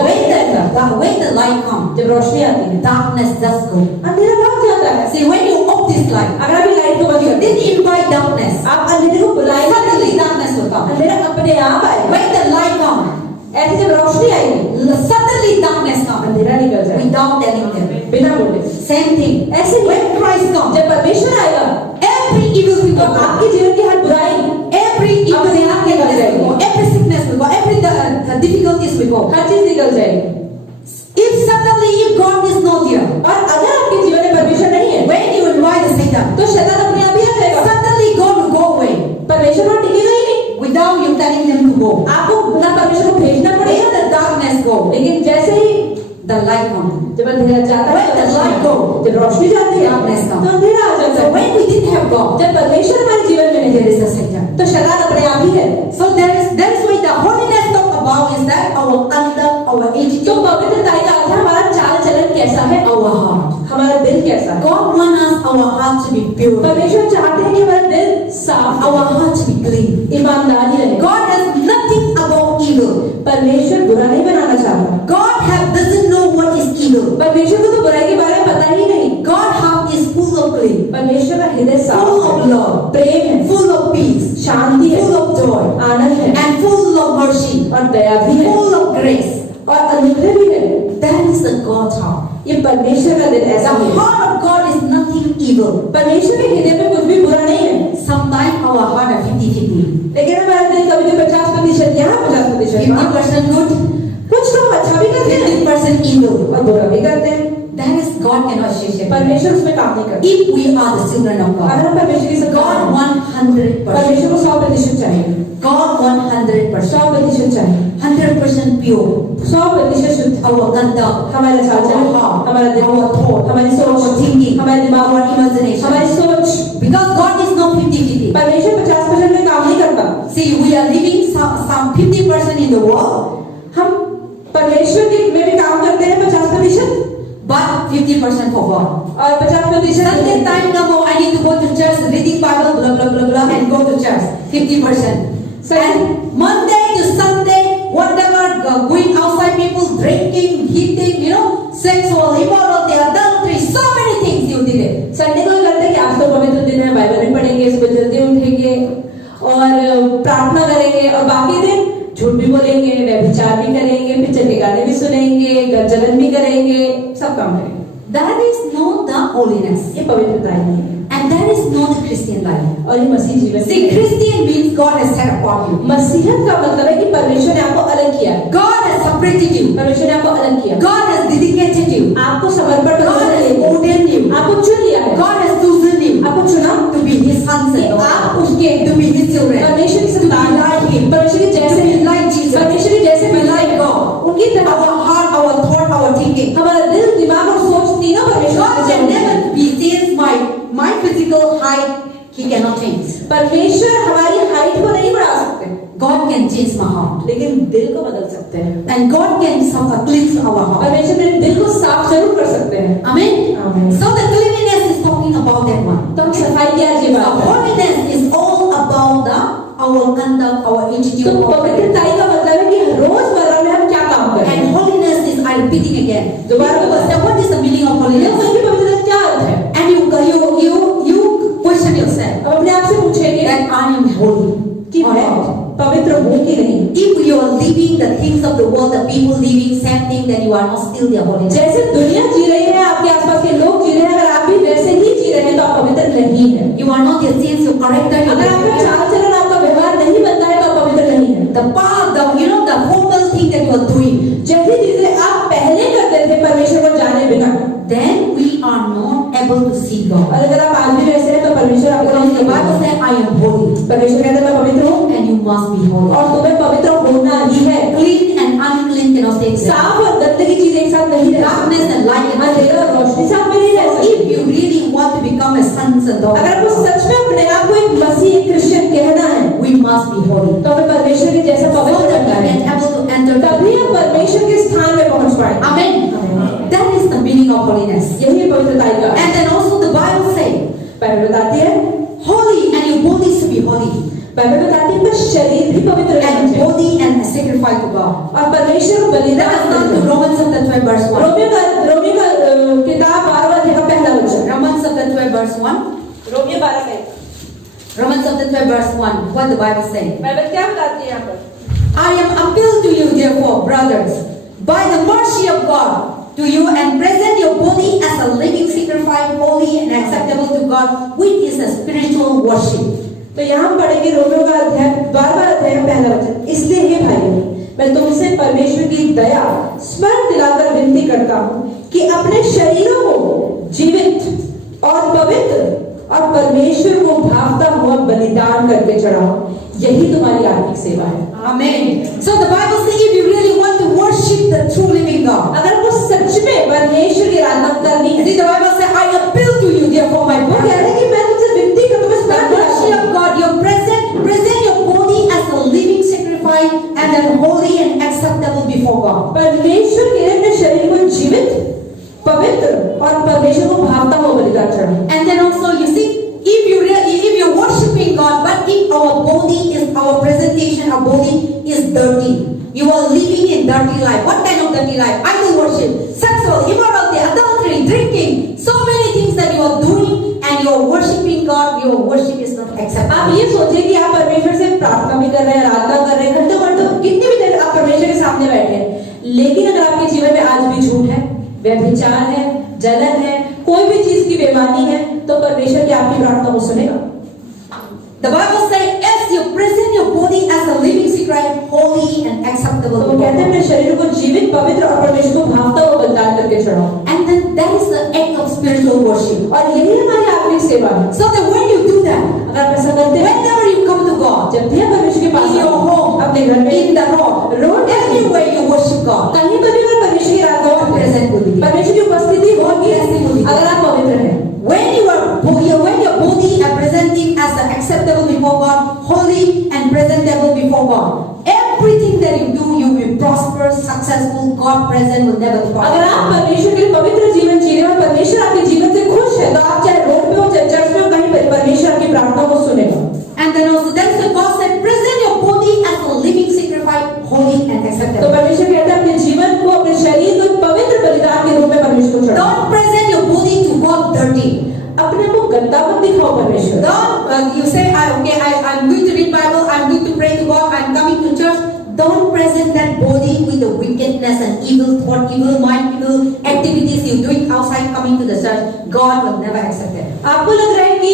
When the light comes, जब रोशनी आती है, darkness does go. अंधेरा भाग जाता है। See, when you off this light, अगर आप ये लाइट को बंद you करते हैं, didn't invite darkness. आप अंधेरे को बुलाएंगे, Suddenly darkness will come. अंधेरा अपने आप आएगा। When the light comes, ऐसे जब रोशनी आएगी, suddenly darkness comes. अंधेरा निकल जाएगा Without telling them. बिना बोले। Same thing. ऐसे ही When Christ comes, जब परमेश्वर आएगा, every evil thing तो will go. आपके जीवन की हर बुराई, Every evil अपने आप निकल will जाएगी। go. Every sickness will go. Every difficulties will go. हर चीज निकल जाएगी। If suddenly if God is not here, और अगर आपके जीवन में परमेश्वर नहीं है, when you invite the Satan, तो शैतान अपने आप ही आ जाएगा। suddenly God will go away परमेश्वर वहाँ टिकेगा ही नहीं। without you telling them to go. आपको ना परमेश्वर को भेजना पड़ेगा, When the darkness go, लेकिन जैसे ही the light comes. जब अंधेरा जाता है, When the light go, जब रोशनी जाती है, darkness comes. तो अंधेरा आ जाता So है। when we didn't have God, जब परमेश्वर हमारे जीवन में नहीं there है, is a Satan. तो शैतान अपने आप ही है। So that is why the holiness talk about is that our conduct, our तो attitude, पवित्रताई का अर्थ है हमारा चाल चलन कैसा है, our heart. हमारा दिल कैसा है। God wants us our heart to be pure, परमेश्वर चाहते हैं कि हमारा दिल साफ, our heart to be clean. ईमानदारी रहे। God has nothing about evil. परमेश्वर बुरा नहीं बनाना चाहता। God doesn't know what is evil. परमेश्वर को तो बुराई के बारे में पता ही नहीं। God heart is full of clean, परमेश्वर का हृदय साफ full है, of love, प्रेम है, full of peace, शांति है, full of joy, आनंद है, and full of mercy, और दया भी है, full of grace. और अनुग्रह भी है। That is the God's heart. ये परमेश्वर का दिल The ऐसा है। heart of God is nothing evil. परमेश्वर के हृदय में कुछ भी बुरा नहीं है, Sometimes our heart are 50-50. लेकिन हमारा दिल कभी 50% यहाँ, 50% वहाँ। 50% good, कुछ तो अच्छा भी करते हैं 50% evil. और बुरा भी करते हैं। That is God cannot associate. परमेश्वर उसमें काम नहीं करता। If we are the children of God, अगर हम परमेश्वर की संतान God हैं, 100%. परमेश्वर को 100% चाहिए, God 100%. 100% चाहिए, 100% pure. 100% शुद्ध। Our conduct, हमारा चाल चलन, our heart, हमारा दिल, our thought, हमारी our सोच, thinking, हमारे दिमाग, our imagination. हमारी सोच। Because God is not 50-50. परमेश्वर 50% में काम नहीं करता। See, we are living some 50% in the world, हम परमेश्वर के में भी काम करते हैं 50%, but 50% for God. और 50% Sunday time, no, I need to go to church, reading Bible, blah blah blah blah, and go to church. 50%. And Monday to Sunday, whatever, going outside, people drinking, eating, sexual immorality, adultery, so many things you did it. Sunday को करते हैं कि आज तो पवित्र दिन है, Bible भी पढ़ेंगे, सुबह जल्दी उठेंगे और प्रार्थना करेंगे, और बाकी दिन झूठ भी बोलेंगे, व्यभिचार भी करेंगे, पिक्चर के गाने भी सुनेंगे, जलन भी करेंगे, सब काम करेंगे। That is not the holiness. ये पवित्रता ही नहीं है। And that is not a Christian life. और ये मसीह जीवन See, Christian means God has set apart you. मसीहत का मतलब है कि परमेश्वर ने आपको अलग किया है, God has separated you. परमेश्वर ने आपको अलग किया, God has dedicated you. आपको समर्पण God करने has के लिए ordained you. आपको चुन लिया है, God has chosen you आपको चुना to be His sons and daughters. आप उसके To be His children. परमेश्वर की To be संतान, like Him. परमेश्वर की To जैसे be like Jesus. परमेश्वर की जैसे To be like God. उनकी तरह Our heart, our thought, our thinking. हमारा दिल, दिमाग और सोच तीनों परमेश्वर God के can जैसे हैं। never be changed by my physical height. He cannot change. परमेश्वर हमारी हाइट को नहीं बढ़ा सकते, God can change my heart. लेकिन दिल को बदल सकते हैं। And God can cleanse our heart. परमेश्वर मेरे दिल को साफ जरूर कर सकते हैं। Amen. Amen. So the cleanliness is talking about that one. तो हम सफाई की आज ये The बात है। holiness is all about our conduct, our तो attitude. पवित्रताई का मतलब है कि रोजमर्रा में हम क्या काम कर रहे हैं। And holiness is, I'm repeating again. दोबारा People say, what is the meaning of होलिया holiness? की पवित्रता क्या अर्थ है? And you question yourself अब अपने आप से पूछेंगे that I am holy कि or मैं not. पवित्र हूँ कि नहीं। If you are living the things of the world, the people living same thing, then you are not still the holiness. जैसे दुनिया जी रही है, आपके आसपास के लोग जी रहे हैं, अगर आप भी वैसे ही जी रहे हैं तो आप पवित्र नहीं है। You are not yet changed your character. Your अगर आपका behavior. चाल चलन, आपका व्यवहार नहीं बनता है तो आप पवित्र नहीं है। The part, the formal thing that you are doing, जैसी चीजें आप पहले करते थे परमेश्वर को जाने बिना, then we are not able to see God. और अगर आप आज भी वैसे हैं तो परमेश्वर आपको Because the नहीं Bible दिखेगा। says, I am holy, परमेश्वर कहता है मैं पवित्र हूँ and you must be holy. और तुम्हें पवित्र होना ही है। Clean and unclean cannot stay together. साफ और गंदगी चीज एक साथ नहीं रह Darkness सकती। and light cannot stay अंधेरा और together. रोशनी साथ में नहीं रह So सकती। if you really want to become a sons and अगर आपको daughters, सच में अपने आप को एक मसीह, एक क्रिश्चियन कहना है we must be holy. तो हमें परमेश्वर के जैसा So पवित्र that we बनना है, can able to enter तभी हम परमेश्वर के स्थान में पहुंच पाएंगे। Amen. That is the meaning of holiness. यही है पवित्रताई का। And then also the Bible says, Bible बताती है, holy and your body should be holy. Bible बताती है पर शरीर भी पवित्र रहना And चाहिए body and sacrifice to God. और परमेश्वर को Let बलिदान us turn to करना। Romans chapter 12 verse 1. रोमियो का किताब 12वां अध्याय का पहला वचन। Romans chapter 12 verse 1. रोमियो 12 में Romans chapter 12 verse 1. What the Bible says. Bible क्या बताती है यहाँ पर? I am appeal to you therefore, brothers, by the mercy of God, to you and present your body as a living sacrifice, holy and acceptable to God, which is a spiritual worship. तो यहाँ हम पढ़ेंगे Romeo का अध्याय 12वां अध्याय का पहला वचन। इसलिए हे भाइयों, मैं तुमसे परमेश्वर की दया स्मरण दिलाकर विनती करता हूँ कि अपने शरीरों को जीवित और पवित्र और परमेश्वर को भावता हुआ बलिदान करके चढ़ाओ, यही तुम्हारी आत्मिक सेवा है। Amen. So the Bible says if you really want to worship the true living God, अगर आपको सच में परमेश्वर की आराधना करनी है, see the Bible says I appeal to you therefore my वो कह brother. रहे हैं कि मैं तुमसे विनती करता हूँ, The mercy of God, you present your body as a living sacrifice and then holy and acceptable before God. परमेश्वर के लिए अपने शरीर को जीवित, पवित्र और परमेश्वर को भावता हुआ बलिदान चढ़ाओ। And then also you see, if you're worshiping God, but if our body is our presentation, our body is dirty, you are living in dirty life. What kind of dirty life? Idol worship, sexual immorality, adultery, drinking, so many things that you are doing, and you are worshiping God. Your worship is not acceptable. आप ये सोचिए कि आप परमेश्वर से प्रार्थना भी कर रहे हैं, आराधना कर रहे हैं, घंटों कितनी भी देर आप परमेश्वर के सामने बैठे हैं, लेकिन अगर आपके जीवन में आज भी झूठ है, व्यभिचार है, जलन है, कोई भी चीज की बेईमानी है, तो परमेश्वर की आपकी प्रार्थना को सुनेगा। The Bible says, as you present your body as a living sacrifice, holy and acceptable. तो वो कहते हैं अपने शरीर को जीवित, पवित्र और परमेश्वर को भावता हुआ बलिदान करके चढ़ाओ। And then that is the act of spiritual worship. और यही हमारी आत्मिक सेवा है। So that when you do that, अगर आप ऐसा करते हैं, whenever you come to God, जब भी आप परमेश्वर के पास in your home, अपने घर में, in the road, everywhere you worship God, कहीं पर भी अगर परमेश्वर की आराधना God present will be there. परमेश्वर की उपस्थिति होगी, अगर आप पवित्र हैं। When your body are presenting as acceptable before God, holy and presentable before God, everything that you do, you will prosper, successful. God present will never depart. अगर आप परमेश्वर के पवित्र जीवन जी रहे हैं और परमेश्वर आपके जीवन से खुश है, तो आप चाहे रोड पे हो, चाहे चर्च में हो, कहीं पर परमेश्वर आपकी प्रार्थना को सुनेगा। And then also that's why God said, present your body as a living sacrifice, holy and तो acceptable. परमेश्वर कहता है अपने जीवन को, अपने शरीर को पवित्र बलिदान के रूप में परमेश्वर को चढ़ाओ। Don't present your body to God dirty. अपने को गंदा मत दिखाओ परमेश्वर। Don't you say, I'm going to read Bible, I'm going to pray to God, I'm coming to church. Don't present that body with the wickedness and evil thought, evil mind, evil activities you doing outside coming to the church, God will never accept it. आपको लग रहा है कि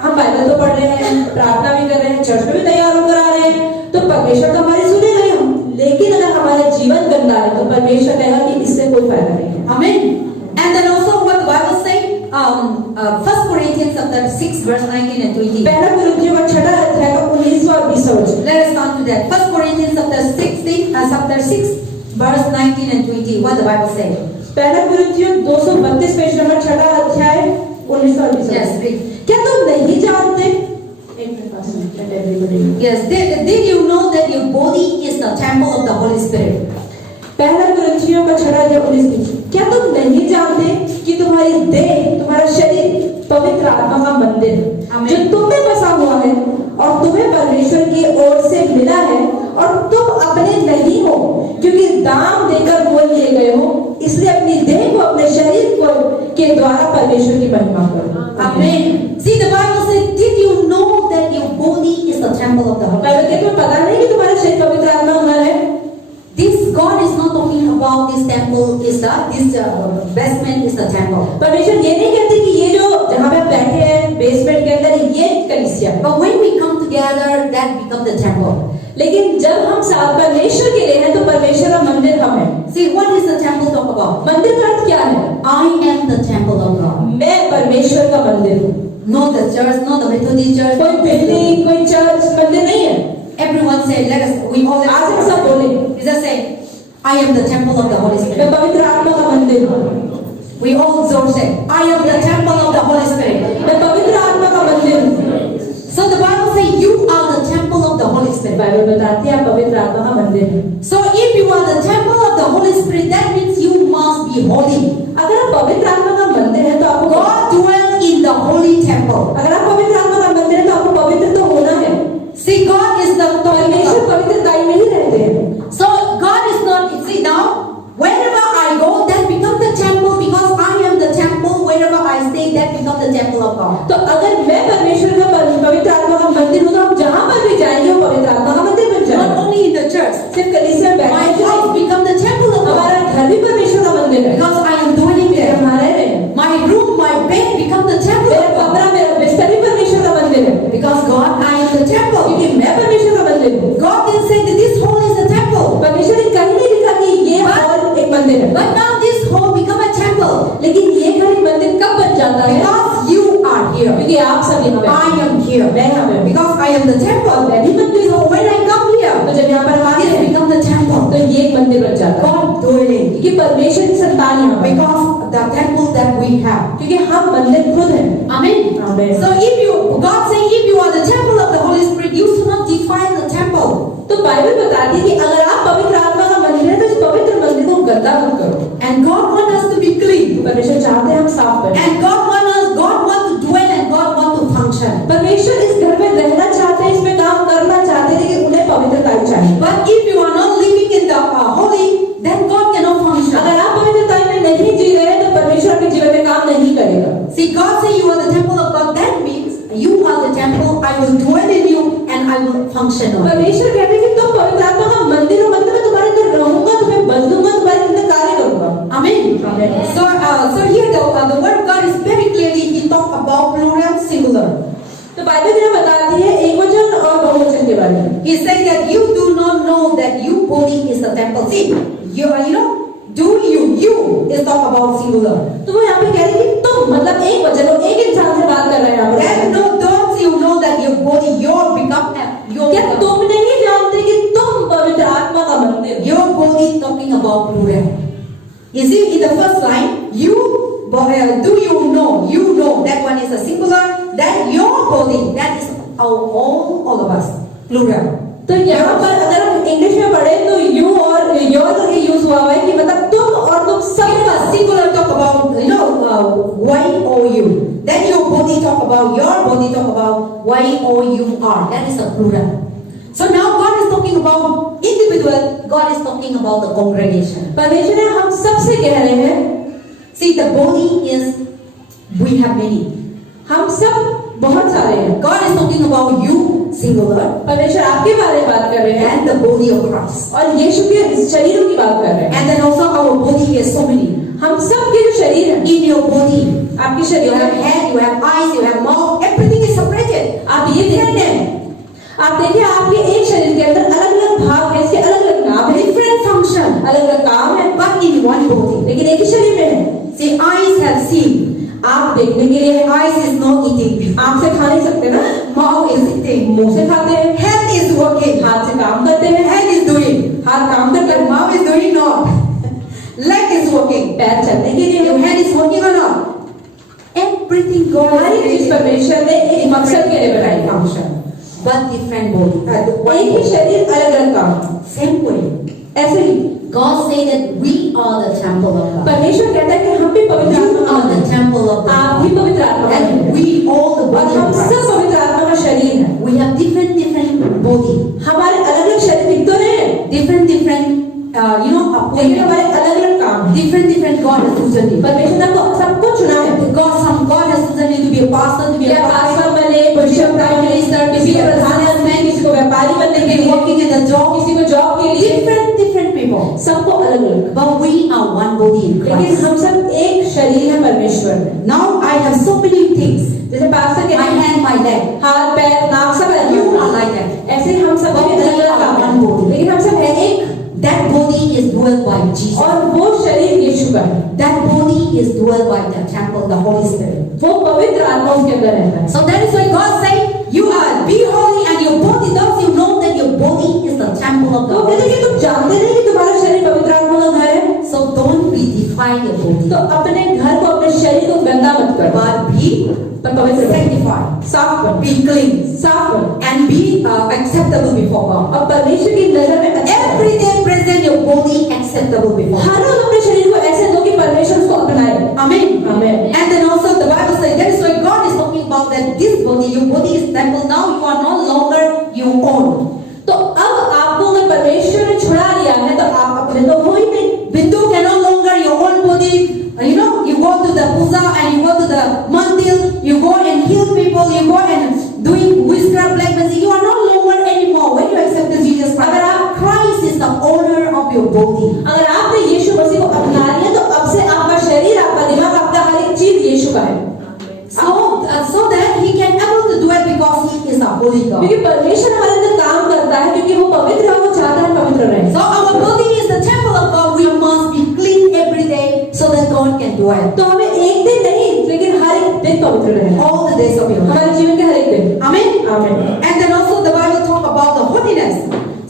हम Bible तो पढ़ रहे हैं, प्रार्थना भी कर रहे हैं, चर्च में भी तैयार होकर आ रहे हैं, तो परमेश्वर तो हमारी सुनेगा ही। लेकिन अगर हमारा जीवन गंदा है तो परमेश्वर कहेगा कि इससे कोई फायदा नहीं है। Amen. And then also what the Bible say, 1 Corinthians chapter 6 verse 19 and 20. पहला कुरिन्थियों का 6 अध्याय का 19वां और 20वां वचन। Let us come to that. 1 Corinthians chapter 6 verse 19 and 20. What the Bible say? पहला कुरिन्थियों 232 पेज नंबर 6 अध्याय 19 और 20। Yes, read. क्या तुम नहीं जानते? Yes, did you know that your body is the temple of the Holy Spirit? पहला कुरिन्थियों का 6 अध्याय 19। क्या तुम नहीं जानते कि तुम्हारी देह, तुम्हारा शरीर पवित्र आत्मा का मंदिर है, जो तुम में बसा हुआ है और तुम्हें परमेश्वर की ओर से मिला है, और तुम अपने नहीं हो क्योंकि दाम देकर मोल लिए गए हो, इसलिए अपनी देह को, अपने शरीर को के द्वारा परमेश्वर की महिमा करो। Amen. See, the Bible says, did you know that your body is the temple of the Holy Bible कहती है, Spirit? तुम्हें पता नहीं कि तुम्हारा शरीर पवित्र आत्मा का घर है? This God is not talking about this temple is the basement is the temple. परमेश्वर ये नहीं कहते कि ये जो जहाँ पे आप बैठे हैं बेसमेंट के अंदर ये कलीसिया है। But when we come together, that becomes the temple. लेकिन जब हम साथ परमेश्वर के लिए हैं तो परमेश्वर का मंदिर हम हैं। See, what is the temple talk about? मंदिर का अर्थ क्या है? I am the temple of God. मैं परमेश्वर का मंदिर हूँ। Not the church, not the Methodist church. कोई बिल्डिंग, कोई चर्च मंदिर नहीं है। Everyone say, we all आज हम सब बोले, just say, I am the temple of the Holy मैं Spirit. पवित्र आत्मा का मंदिर हूँ। We all so say, I am the temple of the Holy Spirit. मैं पवित्र आत्मा का मंदिर हूँ। So the Bible says you are the temple of the Holy Spirit. Bible बताती है आप पवित्र आत्मा का मंदिर हैं। So if you are the temple of the Holy Spirit, that means you must be holy. अगर आप पवित्र आत्मा का मंदिर है तो आपको God dwells in the holy temple. अगर आप पवित्र आत्मा का मंदिर है तो आपको पवित्र तो होना है। See, God is the परमेश्वर पवित्रता में ही रहते हैं। So God is not. See now, wherever I go, that becomes the temple because I am the temple. Wherever I stay, that becomes the temple of God. तो अगर मैं परमेश्वर का पवित्र आत्मा का मंदिर हूँ तो हम जहाँ पर भी जाएंगे वो पवित्र आत्मा का मंदिर बन Not जाएगा। only in the church. सिर्फ कलीसिया में My बैठे house becomes the temple of God हमारा घर भी परमेश्वर का मंदिर है because I am dwelling there. हमारे में My room, my bed becomes the temple मेरा of God कमरा, मेरा बिस्तर भी परमेश्वर का मंदिर है because God, I am the temple. क्योंकि मैं परमेश्वर का मंदिर हूँ। God didn't say that this hall is a temple, परमेश्वर ने कहीं नहीं लिखा कि ये हॉल एक मंदिर है, but now this hall become a temple लेकिन ये घर एक मंदिर कब बन जाता है? because you are here. क्योंकि आप सब यहाँ I पे am here मैं यहाँ पे हूँ। because I am the temple. मैं भी मंदिर So हूँ। when I come here, तो जब यहाँ पर हम आते it हैं becomes the temple. तो ये एक मंदिर बन जाता है God dwelling क्योंकि परमेश्वर की संतान यहाँ पे because the temple that we have. क्योंकि हम मंदिर खुद हैं। Amen. Amen. So if you, God saying, if you are the temple of the Holy Spirit, you should not defile the temple. तो बाइबल बताती है कि अगर आप पवित्र आत्मा का मंदिर है तो इस पवित्र मंदिर को गंदा मत करो। And God wants us to be clean. परमेश्वर चाहते हैं हम साफ बने। And God wants to dwell and God wants to function. परमेश्वर इस घर में रहना चाहते हैं, इसमें काम करना चाहते हैं, लेकिन उन्हें पवित्रता चाहिए। But if you are not living in the holy, then God cannot function. अगर आप पवित्रता में नहीं जी रहे तो परमेश्वर के जीवन में काम नहीं करेगा। See, God say you are the temple of God. That means you are the temple. I will dwell in you and I will function on you. परमेश्वर कहते हैं कि तुम पवित्र आत्मा का मंदिर हो, मतलब मैं तुम्हारे अंदर रहूंगा, तुम्हें बंधूंगा, तुम्हारे अंदर कार्य करूंगा। Amen. Amen. So here the word of God is very clearly he talk about plural, singular. तो बाइबल में बताती है एकवचन और बहुवचन के बारे में। He said that you do not know that you body is the temple. See, you know, do you is talk about singular. तो वो यहाँ पे कह रही कि तुम मतलब एक वचन हो, एक इंसान से बात कर रहे हैं यहाँ पे। And no, don't you know that your body, your become your. क्या तुम नहीं जानते कि तुम पवित्र आत्मा का मंदिर हो? Your body talking about plural. You see, in the first line, do you know that one is a singular. That your body, that is all of us, plural. तो यहाँ पर अगर हम इंग्लिश में पढ़े तो यू और योर करके यूज हुआ है कि मतलब तुम और तुम सब If a singular talk about Y-O-U, then your body talk about your body talk about Y-O-U-R. That is a plural. So now God is talking about individual. God is talking about the congregation. परमेश्वर ने हम सबसे कह रहे हैं, See, the body is we have many. हम सब बहुत सारे हैं। God is talking about you, singular, परमेश्वर आपके बारे में बात कर रहे हैं and the body of Christ. और यीशु के शरीरों की बात कर रहे हैं। And then also our body has so many. हम सब के जो शरीर है, In your body, आपके you शरीर have में head, you have eyes, you have mouth, everything is separated. आप ये देखते हैं, आप देखिए आपके एक शरीर के अंदर अलग अलग भाग है, इसके अलग अलग नाम है, Different function, अलग अलग काम है, but in one body. लेकिन एक ही शरीर में है। See, eyes have seen. आप देखने के लिए Eyes is not eating. आँख से खा नहीं सकते ना, Mouth is eating. मुंह से खाते हैं, Hand is working. हाथ से काम करते हैं, Hand is doing. हाथ काम करते But हैं, mouth is doing not. Leg is working. पैर चलने के लिए Your hand is working or not? Everything God हर एक चीज has परमेश्वर ने एक मकसद के लिए बनाई है। function, but different body. एक ही शरीर अलग अलग काम। Same way. ऐसे ही God say that we are the temple of God. परमेश्वर कहता है कि हम भी पवित्र You आत्मा are the हैं। temple of आप God. भी पवित्र आत्मा हैं। And we all the और body हम of सब Christ. पवित्र आत्मा का शरीर है। We have different body, हमारे अलग अलग शरीर दिख तो रहे हैं, different लेकिन appointment, हमारे अलग अलग काम हैं। different God has chosen you. परमेश्वर ने आपको सबको चुना है। God has chosen you to be a pastor, to be या a pastor, पास्टर बने, बिशप, प्राइम मिनिस्टर, किसी को प्रधानमंत्री, किसी को व्यापारी बनने के to be लिए, working in the job. किसी को जॉब के लिए, Different people. सबको अलग अलग। But we are one body in लेकिन Christ. हम सब एक शरीर है परमेश्वर में। Now I have so many things. जैसे पास्टर के My hand, my leg. हाथ, पैर, नाक सब अलग You अलग are हैं। like that. ऐसे ही हम सब के अलग अलग काम हैं। लेकिन हम सब है एक, That body is dwelt by Jesus. और वो शरीर यीशु का है। That body is dwelt by the temple, the Holy Spirit. वो पवित्र आत्मा उसके अंदर रहता है। So that is why God said, you are be holy and your body. Those you know that your body is the temple of तो God. कहते हैं कि तुम जानते नहीं कि तुम्हारा शरीर पवित्र आत्मा का घर है। So don't be defile your body, तो अपने घर को, अपने शरीर को गंदा मत करो, but be पर पवित्र बनो। sanctified, साफ करो, be clean, साफ करो and be acceptable before God. और परमेश्वर की नजर में अच्छा है। Every day present your body acceptable before God. हर रोज अपने शरीर को ऐसे दो कि परमेश्वर उसको अपनाए। Amen. आमीन। And then also the Bible says that is why God is talking about that this body, your body is temple. Now you are no longer your own. तो अब आपको अगर परमेश्वर ने छुड़ा लिया है तो आप अपने तो हो ही नहीं। Bindu can no longer your own body. You know, you go to the puja and you go to the mandir, you go and heal people, you go and doing witchcraft, black magic. You are no longer anymore when you accept Jesus Christ. अगर आप Christ is the owner of your body. अगर आपने यीशु मसीह को अपना लिया तो अब से आपका शरीर, आपका दिमाग, आपका हर एक चीज यीशु का है। So that He can able to do it because He is a holy God. क्योंकि परमेश्वर हमारे अंदर काम करता है क्योंकि वो पवित्र है, वो चाहता है पवित्र रहे। So our body is the temple of God. We must be clean every day so that God can do it. तो हमें एक दिन नहीं लेकिन हर एक दिन पवित्र रहे, All the days of your life. हमारे जीवन के हर एक दिन। Amen. आमीन। And then also the Bible talk about the holiness.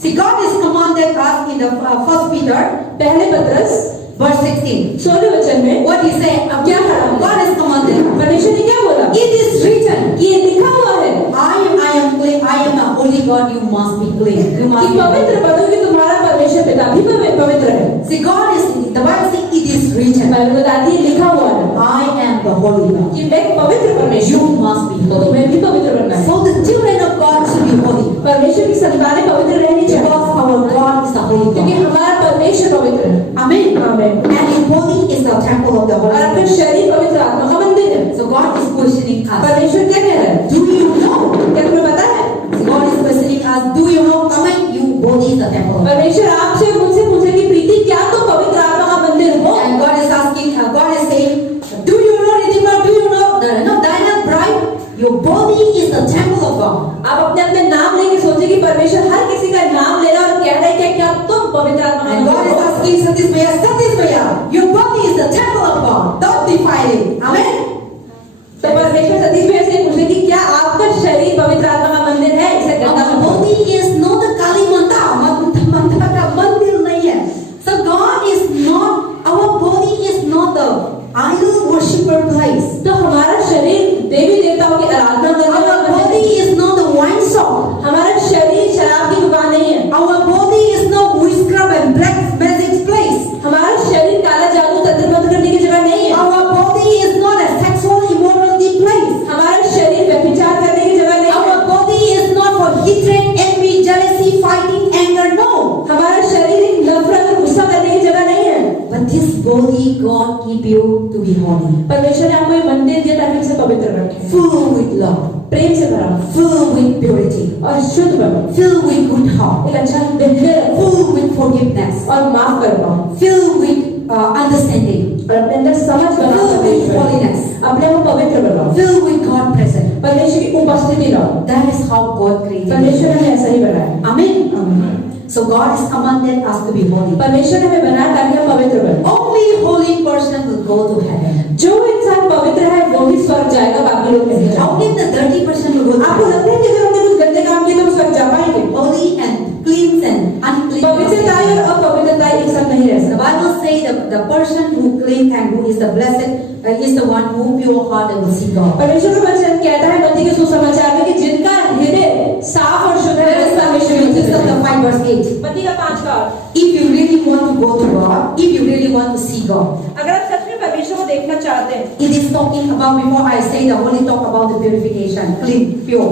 See, God has commanded us in the First Peter, पहले पत्रस verse 16. 16 वचन में What He said? क्या कहा? God has commanded. परमेश्वर ने क्या बोला? It is written. कि ये लिखा हुआ है I am clean. I am a holy God. You must be clean. You must कि be पवित्र clean. बनो कि तुम्हारा परमेश्वर पिता भी पवित्र है। See, God is. The Bible says it is written. Bible बताती है लिखा हुआ है I am the holy God. कि मैं पवित्र You परमेश्वर must be तो holy. तुम्हें भी पवित्र बनना है। So the children of God should be holy. परमेश्वर की संतानें पवित्र रहनी चाहिए Because our God is the holy क्योंकि God. हमारा परमेश्वर पवित्र है। Amen. आमीन। And His body is the temple of the और Holy अपने Spirit. शरीर पवित्र आत्मा का मंदिर है। So God is questioning us. परमेश्वर क्या कह रहा है? Do you know? क्या तुम्हें पता है? So God is questioning us. Do you know? Comment. You body is the temple. of God. परमेश्वर आपसे मुझसे पूछे कि प्रीति क्या तुम पवित्र आत्मा का मंदिर हो? And God is asking. God is saying, do you know, Redeemer? Do you know? No, Diana, bride. Your body is the temple of God. आप अपने अपने नाम लेके सोचे कि परमेश्वर हर किसी का नाम ले रहा है और कह रहा है कि क्या तुम पवित्र आत्मा का And God मंदिर is हो? asking Satisfaya, your body is the temple of God. Don't defile it. Amen. तो परमेश्वर सतीश भाई से पूछे कि क्या आपका शरीर पवित्र आत्मा का मंदिर है? इसे गंदा Our मत करो। body is not the Kali Manda का मंदिर नहीं है. So God is not. Our body is not the idol worshipper place. तो हमारा शरीर देवी देवताओं की आराधना करने Our वाला body मंदिर है। is not the wine shop. हमारा शरीर शराब की दुकान नहीं है। Our body is not witchcraft and black magic place. हमारा शरीर काला जादू तंत्र मंत्र करने की जगह नहीं है। Our body is not a sexual immorality place. हमारा शरीर व्यभिचार करने की जगह नहीं है। Our body is not for hatred, envy, jealousy, fighting, anger. No. हमारा शरीर एक नफरत और गुस्सा करने की जगह नहीं है। But this body God give you to be holy, परमेश्वर ने आपको ये मंदिर दिया ताकि उसे पवित्र रखें, full with love. प्रेम से भरा, filled with purity, और शुद्ध बनो, filled with good heart, एक अच्छा हृदय रखो, filled with forgiveness, और माफ कर पाओ, filled with understanding, और अपने अंदर समझ बनाओ, filled with holiness, अपने को पवित्र बनाओ, filled with God present. परमेश्वर की उपस्थिति लाओ। That is how God created. परमेश्वर हमें ऐसा ही बनाया। Amen. आमीन। So God has commanded us to be holy. परमेश्वर ने हमें बनाया ताकि हम पवित्र बनें। Only holy person will go to heaven. जो इंसान पवित्र है वो ही स्वर्ग जाएगा, बाकी लोग नहीं जाएंगे। How can the dirty person will go to आपको heaven? लगता है कि अगर हमने कुछ गंदे काम किए तो हम स्वर्ग जा पाएंगे? Holy and clean and unclean. पवित्रताई और अपवित्रताई एक साथ नहीं रह The सकती। Bible says the person who clean and who is the blessed is the one who pure heart and will see God. परमेश्वर का वचन कहता है मत्ती के सुसमाचार में कि जिनका हृदय साफ और शुद्ध है There is परमेश्वर the को chapter 5 verse 8. मत्ती का 5 का If you really want to go to God, if you really want to see God, अगर आप सच में परमेश्वर को देखना चाहते हैं, it is talking about, before I say the holy, talk about the purification, clean, pure.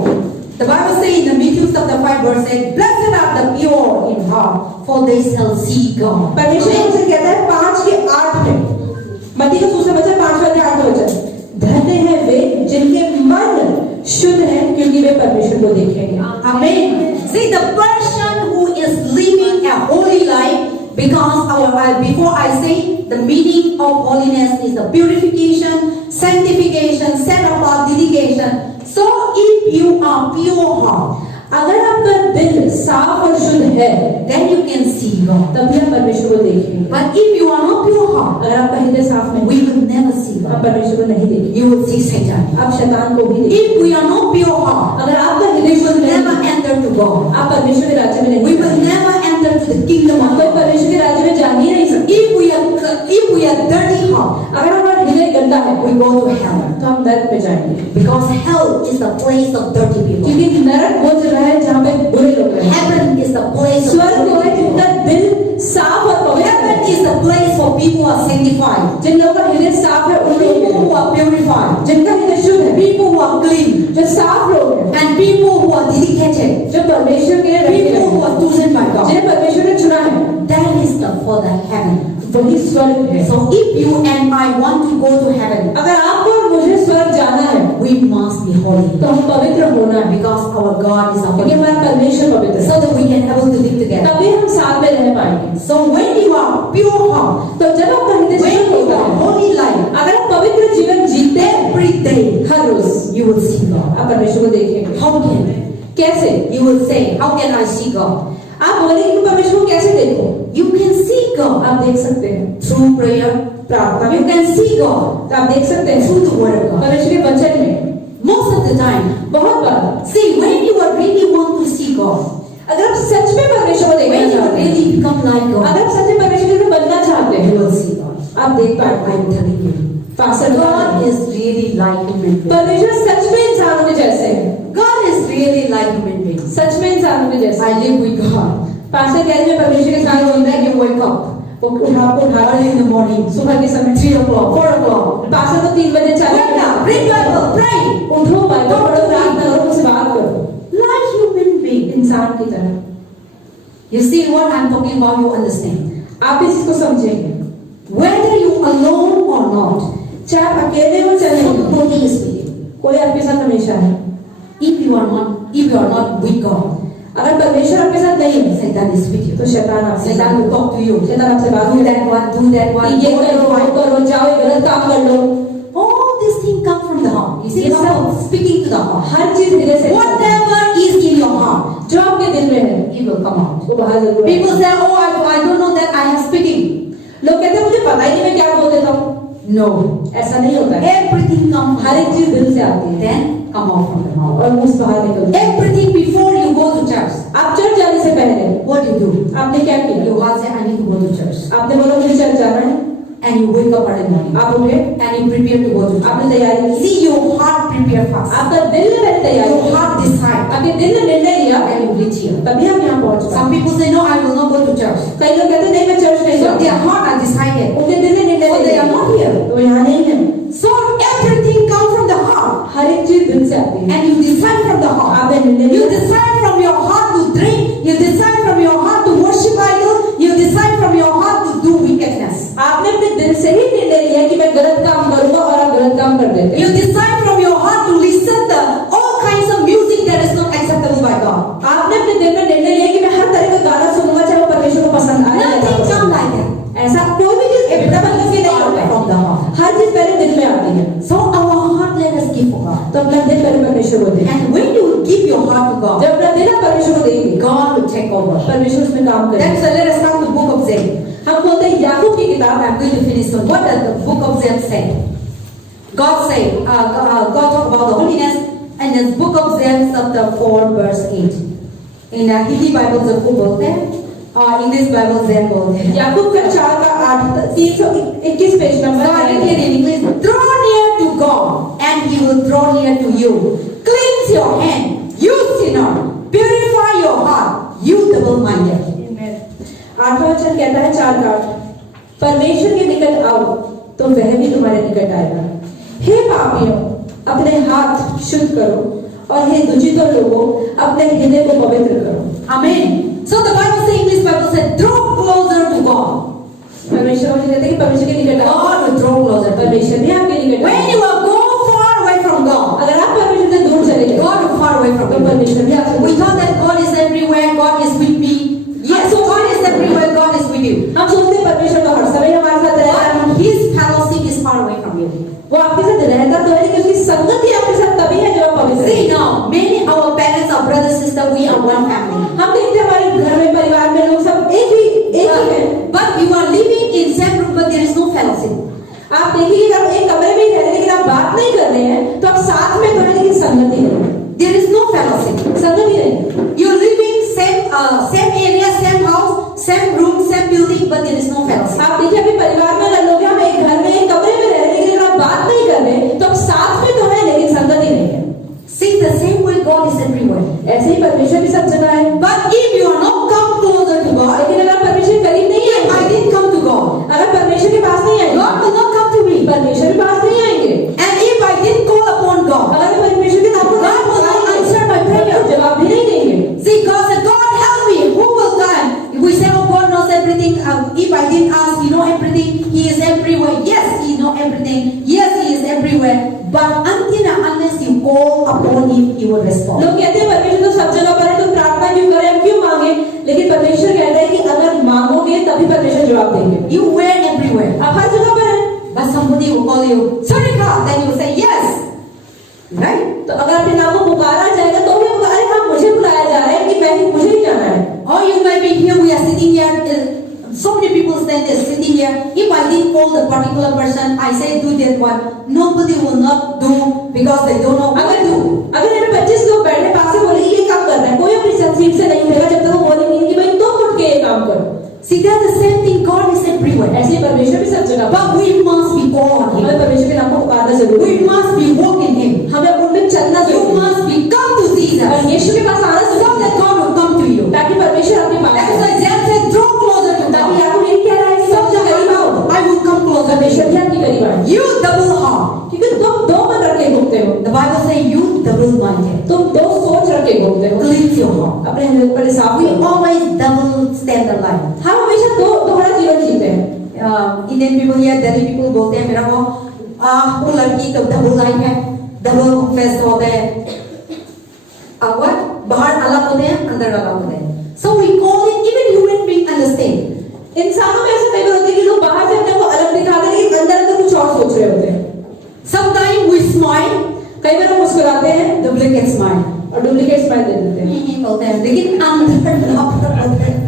The Bible says in the Matthew chapter 5 verse 8, blessed are the pure in heart, for they shall see God. परमेश्वर ये वचन कहता है 5 के 8 में, मत्ती का सुसमाचार 5 अध्याय 8 वचन, धन्य है वे जिनके मन शुद्ध है क्योंकि वे परमेश्वर को देखेंगे। Amen. See, the person who is living a holy life, because before I say the meaning of holiness is the purification, sanctification, set apart, dedication. So if you are pure heart, अगर आपका दिल साफ और शुद्ध है then you can see God. तभी आप परमेश्वर को देखेंगे। But if you are not pure heart, अगर आपका हृदय साफ नहीं, we will never see आप God. परमेश्वर को नहीं देखेंगे, You will see Satan. आप शैतान को भी देखेंगे। If we are not pure heart, अगर आपका हृदय we शुद्ध will नहीं, never enter to God. आप परमेश्वर के राज्य में नहीं, We will never enter to the kingdom of कोई God. परमेश्वर के राज्य में जा ही नहीं सकते। If we are dirty heart, अगर हमारा हृदय गंदा है we go to hell. तो हम नरक में जाएंगे, Because hell is the place of dirty people. क्योंकि नरक वो जगह है जहाँ पे बुरे लोग रहते हैं। Heaven is the place of स्वर्ग वो है जिनका दिल साफ और पवित्र है। Heaven is the place for people who are sanctified, जिन लोगों का हृदय साफ है उन लोगों people who are purified, जिनका हृदय शुद्ध है, people who are clean, जो साफ लोग हैं, and people who are dedicated, जो परमेश्वर के लिए रहते people who हैं, are chosen by God. जिन्हें परमेश्वर ने चुना है, That is for the heaven. वही स्वर्ग है। So if you and I want to go to heaven, अगर आपको और मुझे स्वर्ग जाना है we must be holy. तो हम पवित्र होना है, Because our God is a क्योंकि holy. हमारा परमेश्वर पवित्र है, So that we can able to live together. तभी हम साथ में रह पाएंगे। So when you are pure heart, तो जब आपका हृदय when शुद्ध you होता are है, holy life, अगर आप पवित्र जीवन जीते हैं every day her rose, you will see God. आप परमेश्वर को देखेंगे। How can? कैसे? You will say, how can I see God? आप बोलेंगे कि परमेश्वर को कैसे देखो? You can see God आप देख सकते हैं through prayer. प्रार्थना You में, can see God आप देख सकते हैं through the word of God. परमेश्वर के वचन में। Most of the time, बहुत बार see, when you are really want to see God, अगर आप सच में परमेश्वर को देखना when you चाहते हैं, really become like God, अगर आप सच में परमेश्वर को बनना चाहते you हैं, will see God. आप देख पाएंगे। I'm telling you, pastor God is really like human being. परमेश्वर सच में इंसानों के जैसे हैं, God is really like human being. सच में इंसानों के जैसे। I live with God. Pastor कहते हैं परमेश्वर के साथ When then you wake up, वो आपको उठा early in the morning, सुबह के समय 3 o'clock, 4 o'clock, पास्टर को 3 बजे चालू wake up, read Bible, pray, उठो, बाइबल पढ़ो, प्रार्थना करो, मुझसे बात करो, like human being. इंसान की तरह। You see what I'm talking about, you understand. आप इस चीज को समझेंगे, Whether you alone or not, चाहे आप अकेले हो चाहे नहीं, somebody is with you. कोई आपके साथ हमेशा है। If you are not with God, अगर परमेश्वर आपके साथ नहीं है Satan is with you. तो शैतान आपसे Satan will talk to you. शैतान आपसे बात Do that one, do that one. ये करो, वो करो, जाओ ये गलत काम कर लो। All these things come from the heart. You see, Yes, it's all speaking to the heart. हर चीज हृदय से, Whatever is in your heart, जो आपके दिल में है it will come out. वो बाहर जरूर आएगा। People say, oh, I don't know that I am speaking. लोग कहते हैं मुझे पता ही नहीं मैं क्या बोल देता हूँ। No. ऐसा नहीं होता है, Everything comes from हर एक चीज दिल से आती है then come out from the mouth. और मुंह से बाहर निकलती है। Everything before you go to church, आप चर्च जाने से पहले what do? आपने क्या किया? You all say, I need to go to church. आपने बोला मुझे चर्च जाना है, And you wake up early morning. आप उठे, And you prepare to go to church. आपने तैयारी की, See, your heart prepare first. आपका दिल ने पहले तैयारी Your की, heart decide. आपके दिल ने निर्णय लिया, And you reach here. तभी आप यहाँ पहुँच पाए। Some people say, no, I will not go to church. कई लोग कहते हैं नहीं मैं चर्च नहीं So their जाऊँगा, heart are decided. उनके दिल ने निर्णय So they लिया, are not here. तो यहाँ नहीं है। So everything comes from the heart. हर एक चीज दिल से आती है, And you decide from the heart. आपने निर्णय You लिया, decide from your heart to drink. You decide from your heart to worship idol. You decide from your heart to do wickedness. आपने अपने दिल से ही निर्णय लिया कि मैं गलत काम करूंगा और आप गलत काम कर देते हैं। You decide from your heart to listen to all kinds हर चीज पहले दिल में आती है। So our heart, let us give for God. तो अपना दिल पहले परमेश्वर को दे। And when you give your heart to God, जब अपना दिल आप परमेश्वर को देंगे, God will take over. परमेश्वर उसमें काम करेगा। That's why let us start the book of James. हम बोलते हैं याकूब की किताब। I'm going to finish soon. What does the book of James say? God talk about the holiness, and the book of James chapter 4 verse 8. In Hindi Bible जो को बोलते हैं और English Bible James बोलते हैं। याकूब का 4:8 321 page number. So I read it in English. Draw near to God, and He will draw near to you. Cleanse your hand, you sinner. Purify your heart, you double-minded. 8वां वचन कहता है 4:8, परमेश्वर के निकट आओ तो वह भी तुम्हारे निकट आएगा। हे पापियों, अपने हाथ शुद्ध करो, और हे दुचितों लोगों, अपने हृदय को पवित्र करो। Amen. So the Bible says, English Bible says, draw closer to God. परमेश्वर मुझे कहते हैं कि परमेश्वर के निकट आओ। God will draw closer to you. परमेश्वर भी आपके निकट When you are go far away from God, अगर आप परमेश्वर से दूर चले जाए, God will far away from तो you. परमेश्वर भी आपसे We thought that God is everywhere, God is with me. Yes, God is everywhere, God is with you. हम सोचते हैं परमेश्वर तो हर समय हमारे साथ रहता है, But His fellowship is far away from you. वो आपके साथ रहता तो है, लेकिन उसकी संगति आपके साथ तभी है जब आप पवित्र हैं। See now, many our parents, our brothers, sisters, we are one family. हम देखते हैं हमारे घर में परिवार में लोग सब एक ही हैं, But you are living in same room, but there is no fellowship. आप देखिए कि आप एक कमरे में ही रह रहे हैं, लेकिन आप बात नहीं कर रहे हैं, तो आप साथ में तो है लेकिन संगति नहीं, There is no fellowship. संगति नहीं। You are living same area, same house, same room, same building, but there is no fellowship. आप देखिए अभी परिवार में अगर लोग हैं, हम एक घर में एक कमरे में रह रहे हैं, लेकिन अगर आप बात नहीं कर रहे तो आप साथ में तो है लेकिन संगति नहीं है। See, the same way God is everywhere. ऐसे ही परमेश्वर भी सब जगह है। But if you are not come closer to God, लेकिन अगर आप परमेश्वर के करीब नहीं if I आएंगे, didn't come to God, अगर परमेश्वर के पास नहीं आएंगे, God will not come to me. परमेश्वर के पास नहीं आएंगे, And if I didn't call upon God, अगर परमेश्वर के नाम पर God will not answer my prayer. जवाब भी नहीं देंगे। See, God said, God help me. Who will come? If we say, oh, God knows everything. If I didn't ask, He know everything. He is everywhere. Yes, He know everything. Yes, He is everywhere. But until and unless you call upon Him, He will respond. लोग कहते हैं परमेश्वर तो सब जगह पर है, तो प्रार्थना क्यों करें, हम क्यों मांगे? लेकिन परमेश्वर कहता है कि अगर मांगोगे तभी परमेश्वर जवाब देंगे। You were everywhere. आप हर जगह पर हैं, But somebody will call you, Sarika, then you will say yes. Right? तो अगर आपके नाम को पुकारा जाएगा तो भी आप अरे हाँ मुझे बुलाया जा रहा है कि मैं मुझे ही जाना है। Or you might be here, we are sitting here, so many people stand there sitting here. If I didn't call the particular person, I say do that one. Nobody will not do because they don't know what to do. अगर यहाँ पे 25 लोग बैठे पास से बोले ये काम कर रहे हैं, कोई अपनी सीट से नहीं उठेगा जब तक वो बोलेंगे कि भाई तुम उठ के ये काम करो। See, that's the same thing. God is everywhere. ऐसे ही परमेश्वर भी सब जगह पर। But we must be called on हमें Him. परमेश्वर के नाम को पुकारना जरूरी We है। must be walking Him. हमें उनमें चलना You जरूरी है। must be come to Jesus. परमेश्वर के पास आना So जरूरी that है, God will come to you. ताकि परमेश्वर आपके पास That's आए। why James said, draw closer to ताकि God. आपको यही कह रहा है कि सब जगह करीब आओ, I will come closer to परमेश्वर you. भी आपके करीब आए। You double heart. क्योंकि तुम दो मन रख के घूमते हो, The Bible says you double minded. तुम दो सोच रख के घूमते हो, Cleanse your heart. अपने हृदय पर साफ We करो। always double standard life. हम हमेशा दोहरा जीवन जीते हैं। Indian people here, Delhi people बोलते हैं मेरा को वो लड़की तो डबल लाइफ है, डबल फेस होते हैं। what? बाहर अलग होते हैं, अंदर अलग होते हैं. So we call it, even human being understand. इंसानों में ऐसा कई बार होता है कि लोग बाहर से अपने को अलग दिखाते हैं, लेकिन अंदर अंदर कुछ और सोच रहे होते हैं। Sometimes we smile, कई बार हम मुस्कुराते हैं duplicate smile. और डुप्लीकेट स्माइल दे देते हैं। बोलते हैं, लेकिन अंदर लापरवाह होते हैं.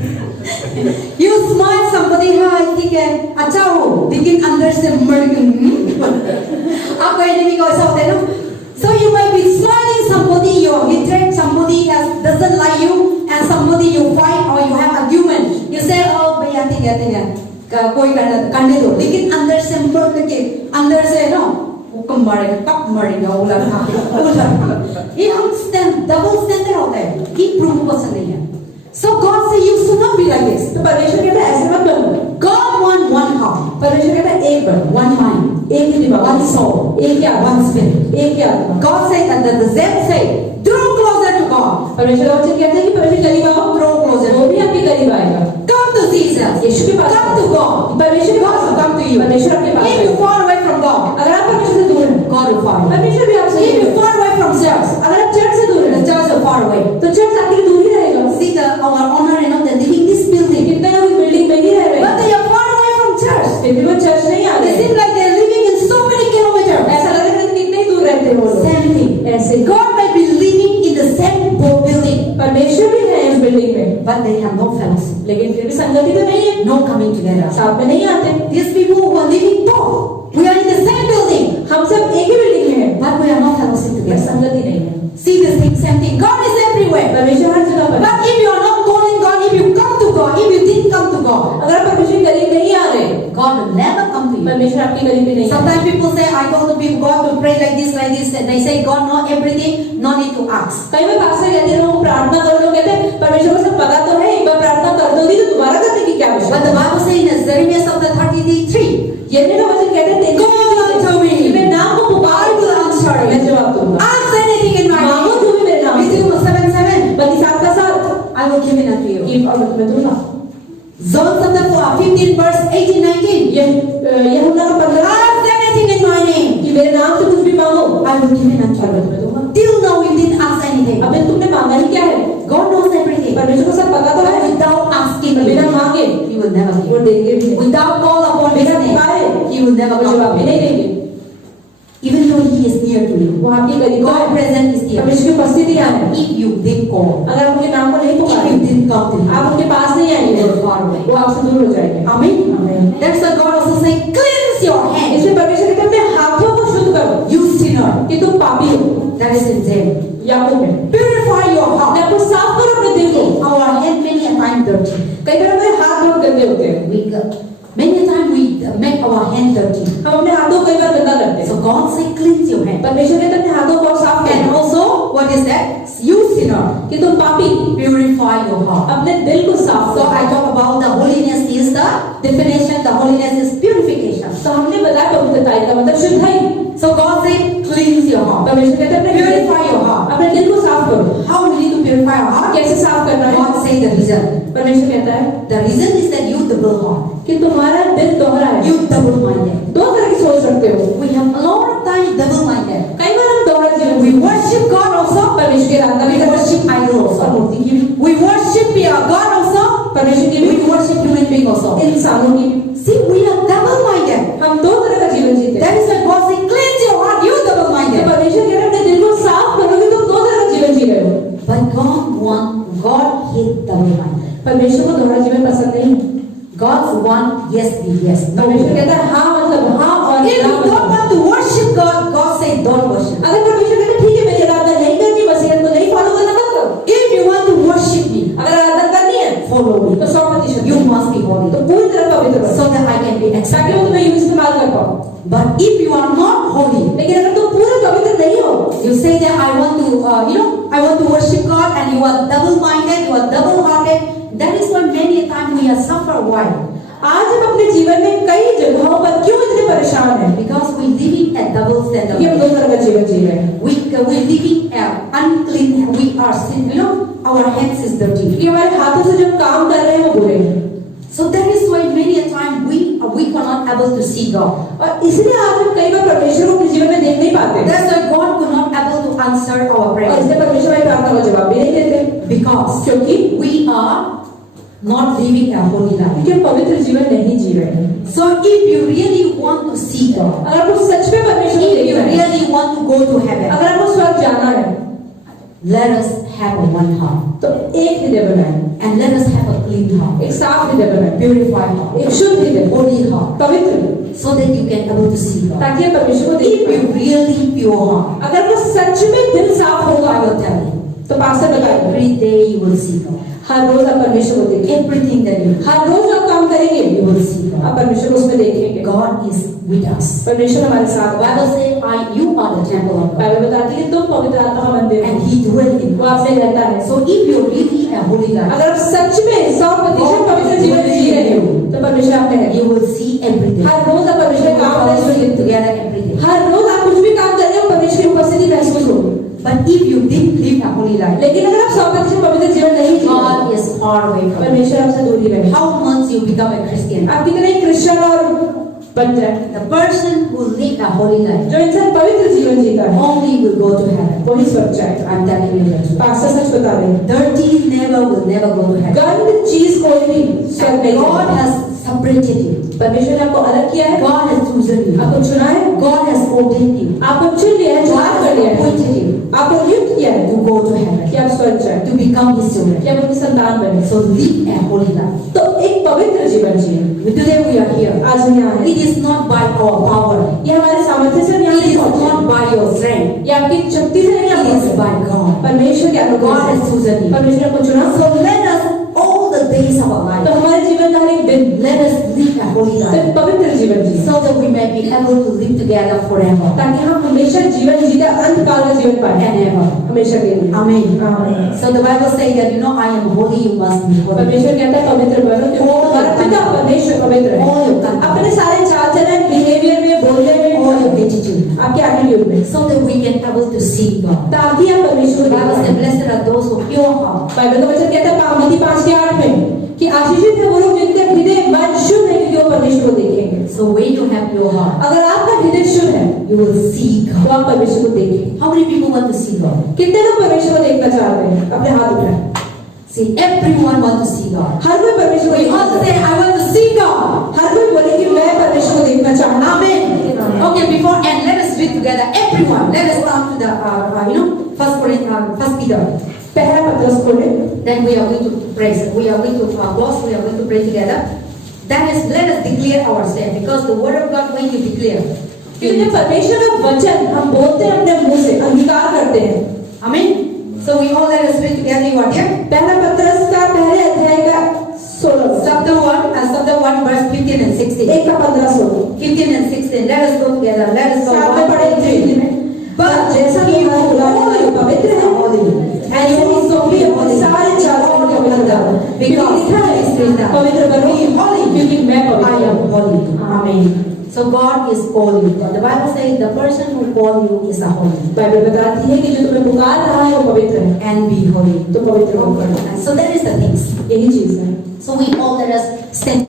You smile somebody, हाँ ठीक है, अच्छा हो, लेकिन अंदर से मर गई. आपका enemy को ऐसा होता है ना? So you might be smiling somebody, you're hatred, somebody doesn't like you, and somebody you fight or you have argument. You say, oh भैया ठीक है, कोई करने दो, लेकिन अंदर से मर के, अंदर से ना वो कम मारेगा, कब मारेगा, उलट. ये हम double standard होता है, ये proof पसंद नहीं है. So God says you should not be like this. तो परमेश्वर कहता है ऐसे मत बनो। God wants one heart, परमेश्वर कहता है एक बनो, one mind, एक ही दिमाग, one soul, एक ही आत्मा, one spirit. एक ही आत्मा। God said that the Zen say, draw closer to God. परमेश्वर वचन कहते हैं कि परमेश्वर करीब आओ, Draw closer. वो भी आपके करीब आएगा। Come to Jesus. यीशु के पास Come to God. परमेश्वर के God pass will come to you. परमेश्वर आपके पास If you आएगा। far away from God, अगर आप परमेश्वर से दूर हैं, God will far away. परमेश्वर भी आपसे If दूर you है। far away from church, अगर आप चर्च से दूर the हैं, church will far away. तो चर्च आपके लिए दूर ही रहेगा। See our honor and not the living this building, कितने लोग इस बिल्डिंग में ही रह रहे but हैं, they are far away from church. फिर भी वो चर्च नहीं आ They रहे। seem like they are living in so कहते हो लोग। Same thing. ऐसे God might be living in the same building, परमेश्वर भी है इस बिल्डिंग में, but they have no fellowship, लेकिन फिर भी संगति तो नहीं है, no coming together. साथ में नहीं आते। These people who are living poor, we are in the same building, हम सब एक ही बिल्डिंग में हैं, but we are not fellowship पर together. संगति नहीं है। See this thing, same thing. God is everywhere. परमेश्वर हर जगह पर, But if you are not calling God, if you come to God, if you didn't come to God, अगर आप परमेश्वर के करीब नहीं आ रहे, God will never come to you. परमेश्वर आपके करीब भी नहीं आएगा। Sometimes people say, I told the people God to pray like this, and they say God know everything, no need to ask. कई बार पास्टर कहते हैं लोगों को प्रार्थना कर लो, कहते हैं परमेश्वर को सब पता तो है, एक बार प्रार्थना कर दोगी तो दोबारा करने की क्या But आवश्यकता the है? Bible says in Jeremiah chapter 33, यिर्मयाह का वचन कहते हैं Call unto me, मेरे नाम को पुकार, I will answer मैं you. जवाब दूंगा। Ask anything in my मांगो name. जो भी मेरे नाम से, Matthew 7:7, 27 का 7, I will give it unto you. ये और मैं दूंगा। John chapter 15 verse 18-19, यूहन्ना का 15 ask anything in my name, कि मेरे नाम से कुछ भी मांगो, I will give it unto और you. मैं दूंगा। Till now you didn't ask anything. अबे तुमने मांगा ही क्या है? God knows everything. परमेश्वर को सब पता तो है, But without asking, बिना मांगे He will never वो give. देंगे भी नहीं, Without call upon His बिना name, पुकारे He will never वो जवाब भी come. नहीं देंगे। Even though He is near to you, वो आपके करीब तो God है, present is here. परमेश्वर की उपस्थिति यहाँ है। If you did call, अगर आप उनके नाम को नहीं if पुकारे, you didn't come to Him, आप उनके पास नहीं आएंगे, you are far away. वो आपसे दूर हो जाएंगे। Amen. आमीन। That's why God also say, cleanse your hands, इसलिए परमेश्वर कहते हैं अपने हाथों को शुद्ध करो, you sinner. कि तुम पापी हो। That is in James. याकूब में Purify your heart. आपको साफ करो अपने दिल को। Our hand many a time dirty. कई बार हमारे हाथ बहुत गंदे होते हैं, Many a time we make our hand dirty. हम अपने हाथों को कई बार गंदा करते हैं। So God say, cleanse your hand. परमेश्वर कहते हैं अपने हाथों को साफ And करो, also, what is that? You sinner. कि तुम पापी, Purify your heart. अपने दिल को साफ So करो। I talk about the holiness is the definition. The holiness is purification. तो हमने बताया पवित्रता का मतलब शुद्धाई। So God say, cleanse your heart. परमेश्वर कहते हैं अपने Purify your heart. अपने दिल को साफ करो। How we need to purify our heart? कैसे साफ करना है? God say the reason. परमेश्वर कहता है The reason is that you double heart. कि तुम्हारा दिल दोहरा है, You double minded. दो तरह की सोच रखते हो। We have a lot of time double minded. कई बार हम दोहरा जीवन We worship God also. परमेश्वर की आराधना भी We करते worship idol हैं, और also. मूर्ति की भी, We worship God also. परमेश्वर की भी, We worship human being also. इंसानों की भी। See, we are double minded. हम दो तरह का जीवन जीते हैं। That is why God say, cleanse your heart. You double तो minded. परमेश्वर कह रहे हैं अपने दिल को साफ करोगे तो दो तरह का जीवन जी रहे हो। But God hate double minded. परमेश्वर को दोहरा जीवन पसंद नहीं है। God's want yes be yes. No. परमेश्वर कहता है हाँ मतलब हाँ और If ना you don't want to worship God, God say don't worship. अगर परमेश्वर कहता है ठीक है मेरी आराधना नहीं करनी, वसीयत को नहीं फॉलो करना मत करो। If you want to worship me, अगर आराधना करनी है follow me. तो 100% You must be holy. तो पूरी तरह पवित्र बनो, So that I can be ताकि मैं accepted. तुम्हें यूं इस्तेमाल कर पाऊँ। But if you are not holy, लेकिन अगर तुम पूरे पवित्र नहीं हो, you say that I want to, I want to worship God, and you are double-minded, you are double-hearted. That is why many a time we are suffer. Why? आज हम अपने जीवन में कई जगहों पर क्यों इतने परेशान हैं? Because we living a double standard. क्योंकि हम दो तरह का जीवन जी रहे हैं। We living unclean. We are sin. Our hands is dirty. क्योंकि हमारे हाथों से जो काम कर रहे हैं वो बुरे हैं। So that is why many a time we cannot able to see God. और इसलिए आज हम कई बार परमेश्वर को अपने जीवन में देख नहीं पाते। That's why God could not able to answer our और prayers. इसलिए परमेश्वर हमारी प्रार्थना का जवाब भी नहीं देते, Because क्योंकि we are not living a holy life. हम पवित्र जीवन नहीं जी रहे हैं। So if you really want to see God, अगर आपको सच में परमेश्वर को if you देखना है, really want to go to heaven, अगर आपको स्वर्ग जाना है, let us have a one heart. तो एक हृदय बनाएं, And let us have a clean heart, एक साफ हृदय बनाएं, purified heart, एक शुद्ध हृदय, holy heart, पवित्र, so that you can able to see God. ताकि आप परमेश्वर को देख If you पाएं। really pure heart, अगर आपको सच में दिल साफ होगा, I will tell you, तो पास्टर बताएगा, every day you will see God. हर रोज आप परमेश्वर को देखेंगे, Everything that you do, हर रोज आप काम करेंगे, you will see God. आप परमेश्वर को उसमें देखेंगे। God is with us. परमेश्वर हमारे साथ The है। Bible says, you are the temple of God, Bible बताती है तुम पवित्र आत्मा का मंदिर हो, and He dwells in वो us. आप में रहता है। So if you really a holy life, अगर आप सच में 100% पवित्र जीवन जी रहे हो, तो परमेश्वर आप में है। you will see everything. हर रोज आप परमेश्वर का काम महसूस Fellowship करेंगे। together every day. हर रोज आप कुछ भी काम कर रहे हो, परमेश्वर की उपस्थिति महसूस होगी। But if you didn't live a holy life, लेकिन अगर आप 100% पवित्र जीवन नहीं जी रहे, God is far away from you. परमेश्वर आपसे दूरी रहे। How much you become a Christian? आप कितने क्रिश्चियन और बन जाए, The person who live a holy life जो इंसान पवित्र जीवन जीता है, only will go to heaven. वही स्वर्ग जाएगा। I'm telling you the truth. Pastor सच बता रहे हैं। Dirty will never go to heaven. गंद चीज कोई भी स्वर्ग And नहीं God जाएगा। has separated you. परमेश्वर ने आपको अलग किया है, God has chosen you. आपको चुना है, God has ordained you. आपको चुन लिया है, God has किया है to go to heaven, कि आप स्वर्ग जाए, to become His children. कि आप उनकी संतान बने। So live a holy life. तो एक पवित्र जीवन जिए। Today we are here. आज हम यहाँ हैं। It is not by our power. ये हमारे सामर्थ्य से हम यहाँ It नहीं is पहुंचे। not by your strength. ये आपकी शक्ति से नहीं It is पहुंचे। by God. परमेश्वर के अनुग्रह God has से। chosen you. परमेश्वर ने को चुना। So let us all the days of our तो life, हमारे जीवन का हर एक दिन let us live a holy तो life, एक पवित्र जीवन जिए, so that we may be able to live together forever ताकि हम हमेशा जीवन जीते अंत काल का जीवन पाए and ever. हमेशा के लिए। Amen. आमीन। So the Bible says that I am holy, you must be holy. परमेश्वर कहता है पवित्र बनो क्योंकि हमारा पिता परमेश्वर पवित्र है। अपने सारे चाल चलन, बिहेवियर में, बोलने में, All your attitude, आपके एटीट्यूड में, so that we can able to see God. ताकि हम परमेश्वर The को Bible देख says, पाएं। blessed are those who pure heart. Bible का वचन कहता है मत्ती 5:8 में कि आशीषित है वो लोग जिनके हृदय मन शुद्ध है क्योंकि वो परमेश्वर को देखेंगे। So when you have pure heart, अगर आपका हृदय शुद्ध है you will see तो God. आप परमेश्वर को देखेंगे। How many people want to see God? कितने लोग परमेश्वर को देखना चाहते हैं? अपने हाथ उठाएं। See, everyone wants to see God. हर कोई परमेश्वर को We देखना all चाहता say, है। I want to see God. हर कोई बोले कि मैं परमेश्वर को देखना चाहता हूं। Amen. Okay, before and let us read together. Everyone, let us come to the First Peter. पहला पत्रस खोले। Then we are going to praise. We are going to boss. We are going to pray together. That is, let us declare ourselves because the word of God when you declare. क्योंकि जब परमेश्वर का वचन हम बोलते हैं अपने मुंह से अंगीकार करते हैं। Amen. So we all let us read together. You are there. पहला पत्रस का पहले अध्याय का 16 Chapter 1, verse 15 and 16. 1 का 15-16 15 and 16. Let us go together. Let us go. साथ में पढ़ेंगे हिंदी में। But जैसा कि हमारा खुदावंद पवित्र है and you also be holy. सारे चारों को पवित्र करो। Because लिखा है इसमें पवित्र बनो क्योंकि मैं I पवित्र am हूँ। holy. Amen. So God is holy. The Bible says the person who call you is a holy. Bible बताती है कि जो तुम्हें पुकार रहा है वो पवित्र है। And be holy. तो पवित्र होकर And so that is the things. यही चीज है। So we all let us stand.